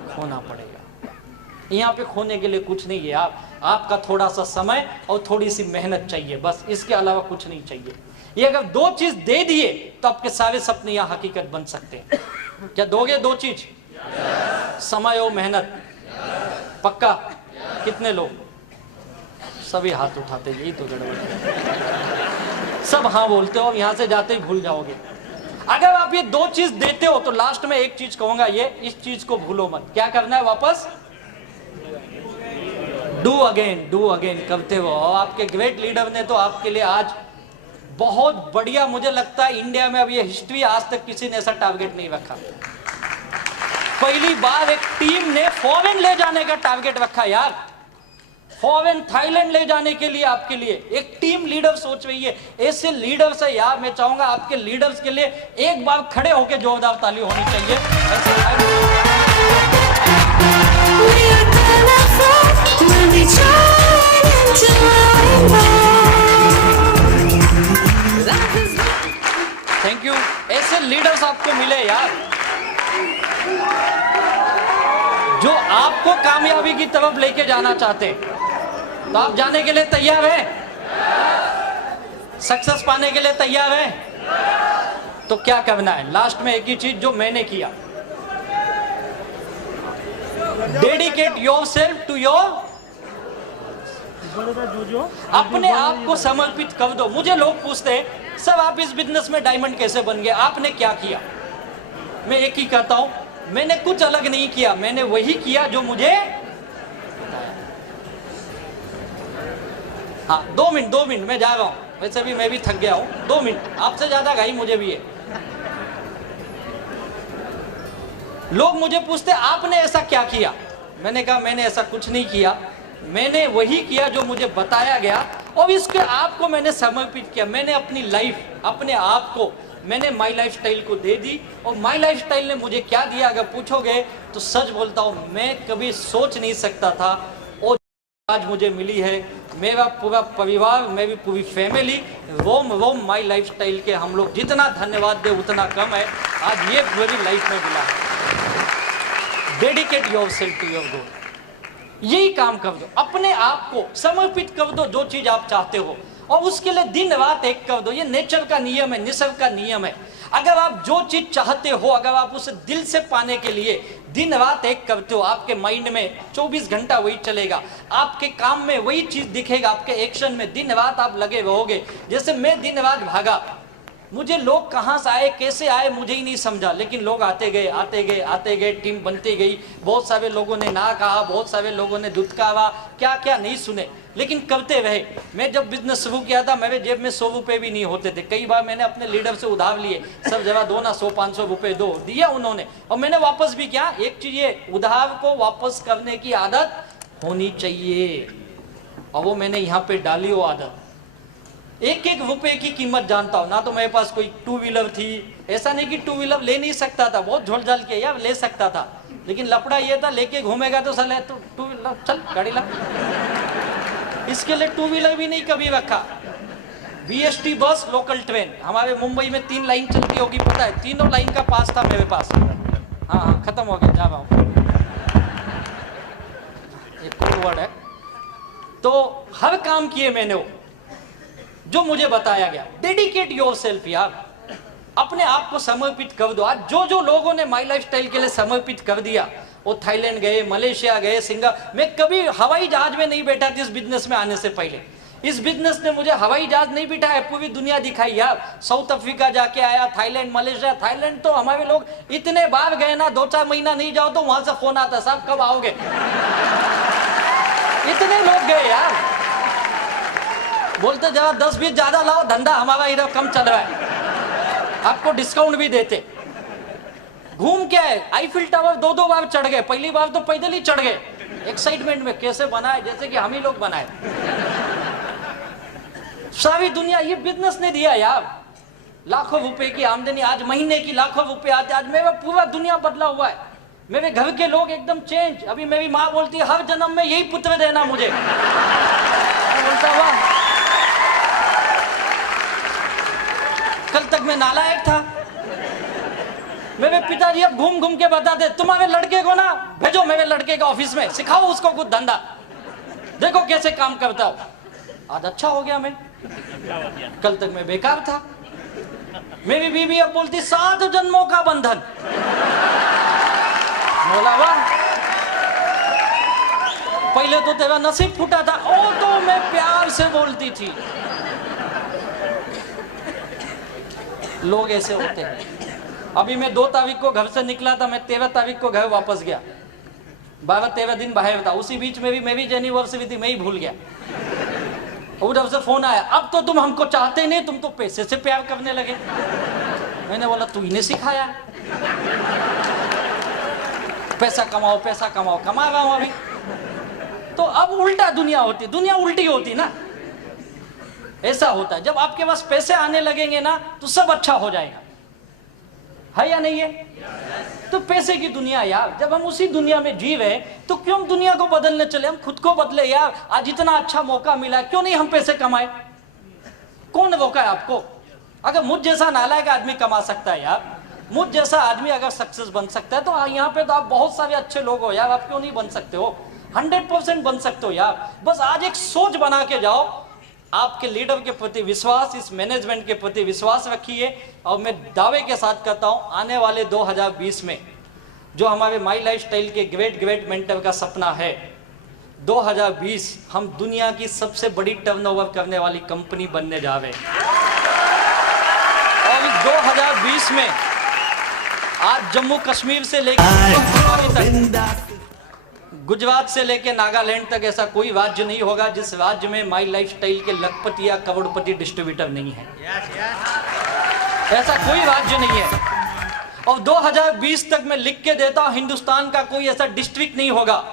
खोना पड़ेगा। यहाँ पे खोने के लिए कुछ नहीं है। आपका थोड़ा सा समय और थोड़ी सी मेहनत चाहिए, बस, इसके अलावा कुछ नहीं चाहिए। ये अगर दो चीज दे दिए तो आपके सारे सपने यहाँ हकीकत बन सकते हैं। क्या दोगे दो चीज? समय और मेहनत। पक्का? कितने लोग? सभी हाथ उठाते, यही तो गड़बड़ है। सब हाँ बोलते हो और यहाँ से जाते ही भूल जाओगे। अगर आप ये दो चीज देते हो तो लास्ट में एक चीज कहूंगा, ये इस चीज को भूलो मत। क्या करना है? वापस डू अगेन करते हो। और आपके ग्रेट लीडर ने तो आपके लिए आज बहुत बढ़िया, मुझे लगता है इंडिया में अब ये हिस्ट्री, आज तक किसी ने ऐसा टारगेट नहीं रखा। पहली बार एक टीम ने फॉरेन ले जाने का टारगेट रखा यार। फॉरेन, थाईलैंड ले जाने के लिए आपके लिए एक टीम लीडर सोच रही है। ऐसे लीडर्स है यार, मैं चाहूंगा आपके लीडर्स के लिए एक बार खड़े होकर जोरदार ताली होनी चाहिए। Thank you. ऐसे लीडर्स आपको मिले यार, जो आपको कामयाबी की तरफ लेके जाना चाहते हैं। तो आप जाने के लिए तैयार हैं? सक्सेस पाने के लिए तैयार हैं? तो क्या करना है? लास्ट में एक ही चीज जो मैंने किया, डेडिकेट योरसेल्फ टू योर, अपने आप को समर्पित कर दो। मुझे लोग पूछते हैं, सब आप इस बिजनेस में डायमंड कैसे बन गए, आपने क्या किया? मैं एक ही कहता हूं, मैंने कुछ अलग नहीं किया, मैंने वही किया जो मुझे। हाँ, 2 मिनट मैं जा रहा हूं, वैसे भी मैं भी थक गया हूं। 2 मिनट, आपसे ज्यादा घाई मुझे भी है। लोग मुझे पूछते आपने ऐसा क्या किया? मैंने कहा मैंने ऐसा कुछ नहीं किया, मैंने वही किया जो मुझे बताया गया और इसके आप को मैंने समर्पित किया। मैंने अपनी लाइफ, अपने आप को मैंने माई लाइफ स्टाइल को दे दी। और माई लाइफ स्टाइल ने मुझे क्या दिया, अगर पूछोगे तो सच बोलता हूँ, मैं कभी सोच नहीं सकता था और आज मुझे मिली है। मेरा पूरा परिवार, मेरी पूरी family, Rome my lifestyle के हम लोग जितना धन्यवाद दे उतना कम है। आज ये पूरी लाइफ में मिला है। Dedicate yourself to your goal, यही काम कर दो। अपने आप को समर्पित कर दो जो चीज आप चाहते हो, और उसके लिए दिन रात एक कर दो। ये नेचर का नियम है, निसर्ग का नियम है। अगर आप जो चीज चाहते हो, अगर आप उसे दिल से पाने के लिए दिन रात एक करते हो, आपके माइंड में 24 घंटा वही चलेगा, आपके काम में वही चीज दिखेगा, आपके एक्शन में दिन रात आप लगे रहोगे। जैसे मैं दिन रात भागा, मुझे लोग कहाँ से आए, कैसे आए, मुझे ही नहीं समझा, लेकिन लोग आते गए आते गए आते गए, टीम बनती गई। बहुत सारे लोगों ने ना कहा, बहुत सारे लोगों ने दुत्कारा, क्या क्या नहीं सुने, लेकिन करते रहे। मैं जब बिजनेस शुरू किया था, मेरे जेब में 100 रुपए भी नहीं होते थे। कई बार मैंने अपने लीडर से उधार लिए, सब जगह दो ना, 100-500 रुपए दो, दिया उन्होंने, और मैंने वापस भी किया। एक चीज ये, उधार को वापस करने की आदत होनी चाहिए, और वो मैंने यहाँ पे डाली वो आदत। एक एक रुपए की कीमत जानता हूँ ना। तो मेरे पास कोई 2 व्हीलर थी, ऐसा नहीं कि 2 व्हीलर ले नहीं सकता था, बहुत झोल-झाल के यार ले सकता था, लेकिन लफड़ा ये था, लेके घूमेगा तो साले तो 2 व्हीलर, चल गाड़ी ला। इसके लिए 2 व्हीलर भी नहीं कभी रखा। BST बस, लोकल ट्रेन, हमारे मुंबई में 3 लाइन चलती होगी, पता है, तीनों लाइन का पास था मेरे पास। हाँ, खत्म हो गया, जा रहा हूँ, एक कोड वर्ड है। तो हर काम किए मैंने वो, जो मुझे बताया गया, डेडिकेट योरसेल्फ यार, अपने आप को समर्पित कर दो। आज जो जो लोगों ने माई लाइफस्टाइल के लिए समर्पित कर दिया, वो थाईलैंड गए, मलेशिया गए, सिंगापुर। मैं कभी हवाई जहाज में नहीं बैठा था इस बिजनेस में आने से पहले। इस बिजनेस ने मुझे हवाई जहाज नहीं बिठाया, पूरी दुनिया दिखाई यार। साउथ अफ्रीका जाके आया, थाईलैंड, मलेशिया। थाईलैंड तो हमारे लोग इतने बार गए ना, 2-4 महीना नहीं जाओ तो वहां से फोन आता, साहब कब आओगे। इतने लोग गए यार, बोलते जरा 10-20 ज्यादा लाओ, धंधा हमारा इधर कम चल रहा है, आपको डिस्काउंट भी देते। घूम के आए, आईफिल टावर 2-2 बार चढ़ गए। पहली बार तो पैदल ही चढ़ गए, एक्साइटमेंट में, कैसे बनाए जैसे कि हम ही लोग बनाए। सारी दुनिया, ये बिजनेस ने दिया यार, लाखों रुपए की आमदनी, आज महीने की लाखों रुपए आते। आज मेरा पूरा दुनिया बदला हुआ है, मेरे घर के लोग एकदम चेंज। अभी मेरी माँ बोलती है हर जन्म में यही पुत्र देना मुझे। बोलता हुआ कल तक मैं नालायक था। मेरे पिताजी अब घूम घूम के बताते, तुम्हारे लड़के को ना भेजो मेरे लड़के के ऑफिस में, सिखाओ उसको कुछ धंधा, देखो कैसे काम करता हो। आज अच्छा हो गया मैं, कल तक मैं बेकार था। मेरी बीवी अब बोलती 7 जन्मों का बंधन। बोला वाह, पहले तो तेरा नसीब फूटा था, ओ तो मैं प्यार से बोलती थी। लोग ऐसे होते हैं। अभी मैं 2 तारीख को घर से निकला था, मैं 13 तारीख को घर वापस गया। 12-13 दिन बाहर था, उसी बीच में भी मेरी एनिवर्सरी थी, मैं ही भूल गया। उधर से फोन आया, अब तो तुम हमको चाहते नहीं, तुम तो पैसे से प्यार करने लगे। मैंने बोला तू इन्हें सिखाया, पैसा कमाओ पैसा कमाओ, कमा रहा हूं अभी। तो अब उल्टा दुनिया होती, दुनिया उल्टी होती ना, ऐसा होता है। जब आपके पास पैसे आने लगेंगे ना तो सब अच्छा हो जाएगा, है या नहीं है? तो पैसे की दुनिया यार, जब हम उसी दुनिया में जी रहे तो क्यों हम दुनिया को बदलने चले, हम खुद को बदले यार। आज इतना अच्छा मौका मिला, क्यों नहीं हम पैसे कमाए? कौन रोका है आपको? अगर मुझ जैसा नालायक आदमी कमा सकता है यार, मुझ जैसा आदमी अगर सक्सेस बन सकता है, तो यहाँ पे तो आप बहुत सारे अच्छे लोग हो यार, आप क्यों नहीं बन सकते हो? 100% बन सकते हो यार। बस आज एक सोच बना के जाओ, आपके लीडर के प्रति विश्वास, इस मैनेजमेंट के प्रति विश्वास रखिए। और मैं दावे के साथ कहता हूं, आने वाले 2020 में जो हमारे माई लाइफस्टाइल के ग्रेट मेंटर का सपना है, 2020 हम दुनिया की सबसे बड़ी टर्नओवर करने वाली कंपनी बनने जा रहे हैं। और 2020 में आज जम्मू कश्मीर से लेकर गुजरात से लेके नागालैंड तक ऐसा कोई राज्य नहीं होगा जिस राज्य में माई लाइफस्टाइल के लखपति या करोड़पति डिस्ट्रीब्यूटर नहीं है। ऐसा कोई राज्य नहीं है। और 2020 तक मैं लिख के देता हूं, हिंदुस्तान का कोई ऐसा डिस्ट्रिक्ट नहीं होगा,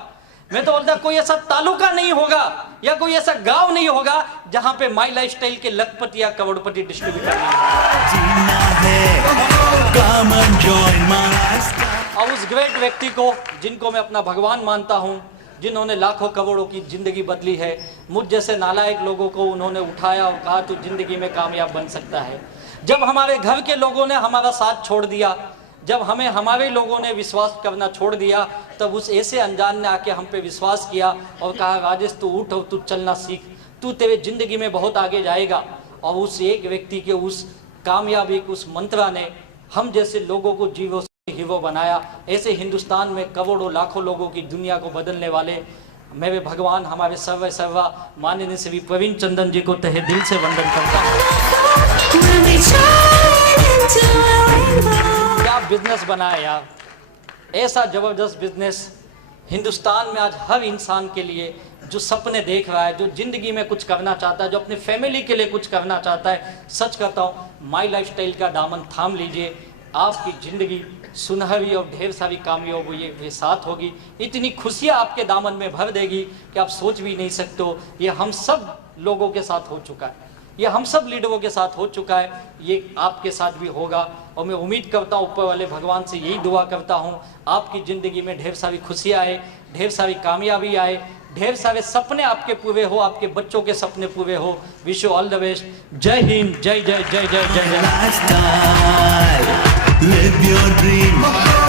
मैं तो बोलता कोई ऐसा तालुका नहीं होगा या कोई ऐसा गांव नहीं होगा जहां पे माई लाइफस्टाइल के लखपति या करोड़पति डिस्ट्रीब्यूटर नहीं होगा। और उस ग्रेट व्यक्ति को, जिनको मैं अपना भगवान मानता हूं, जिन्होंने लाखों करोड़ों की जिंदगी बदली है, मुझ जैसे नालायक लोगों को उन्होंने उठाया और कहा तू जिंदगी में कामयाब बन सकता है। जब हमारे घर के लोगों ने हमारा साथ छोड़ दिया, जब हमें हमारे लोगों ने विश्वास करना छोड़ दिया, तब उस ऐसे अनजान ने आके हम पे विश्वास किया और कहा राजेश तू उठ और तू चलना सीख, तू तेरे जिंदगी में बहुत आगे जाएगा। और उस एक व्यक्ति के उस कामयाबी के उस मंत्रा ने हम जैसे लोगों को जीवो से हीरो बनाया। ऐसे हिंदुस्तान में करोड़ों लाखों लोगों की दुनिया को बदलने वाले मेरे भगवान, हमारे सर्वा माननीय श्री प्रवीण चंदन जी को तहे दिल से वंदन करता हूँ। क्या बिजनेस बनाया यार, ऐसा जबरदस्त बिजनेस। हिंदुस्तान में आज हर इंसान के लिए जो सपने देख रहा है, जो जिंदगी में कुछ करना चाहता है, जो अपनी फैमिली के लिए कुछ करना चाहता है, सच कहता हूँ माई लाइफस्टाइल का दामन थाम लीजिए, आपकी जिंदगी सुनहरी और ढेर सारी कामयाबी ये साथ होगी। इतनी खुशियाँ आपके दामन में भर देगी कि आप सोच भी नहीं सकते हो। ये हम सब लोगों के साथ हो चुका है, ये हम सब लीडरों के साथ हो चुका है, ये आपके साथ भी होगा। और मैं उम्मीद करता हूँ, ऊपर वाले भगवान से यही दुआ करता हूँ, आपकी ज़िंदगी में ढेर सारी खुशियाँ आए, ढेर सारी कामयाबी आए, ढेर सारे सपने आपके पूरे हो, आपके बच्चों के सपने पूरे हो। Wish you all the best. जय हिंद, जय जय जय जय जय जय। Live your dream.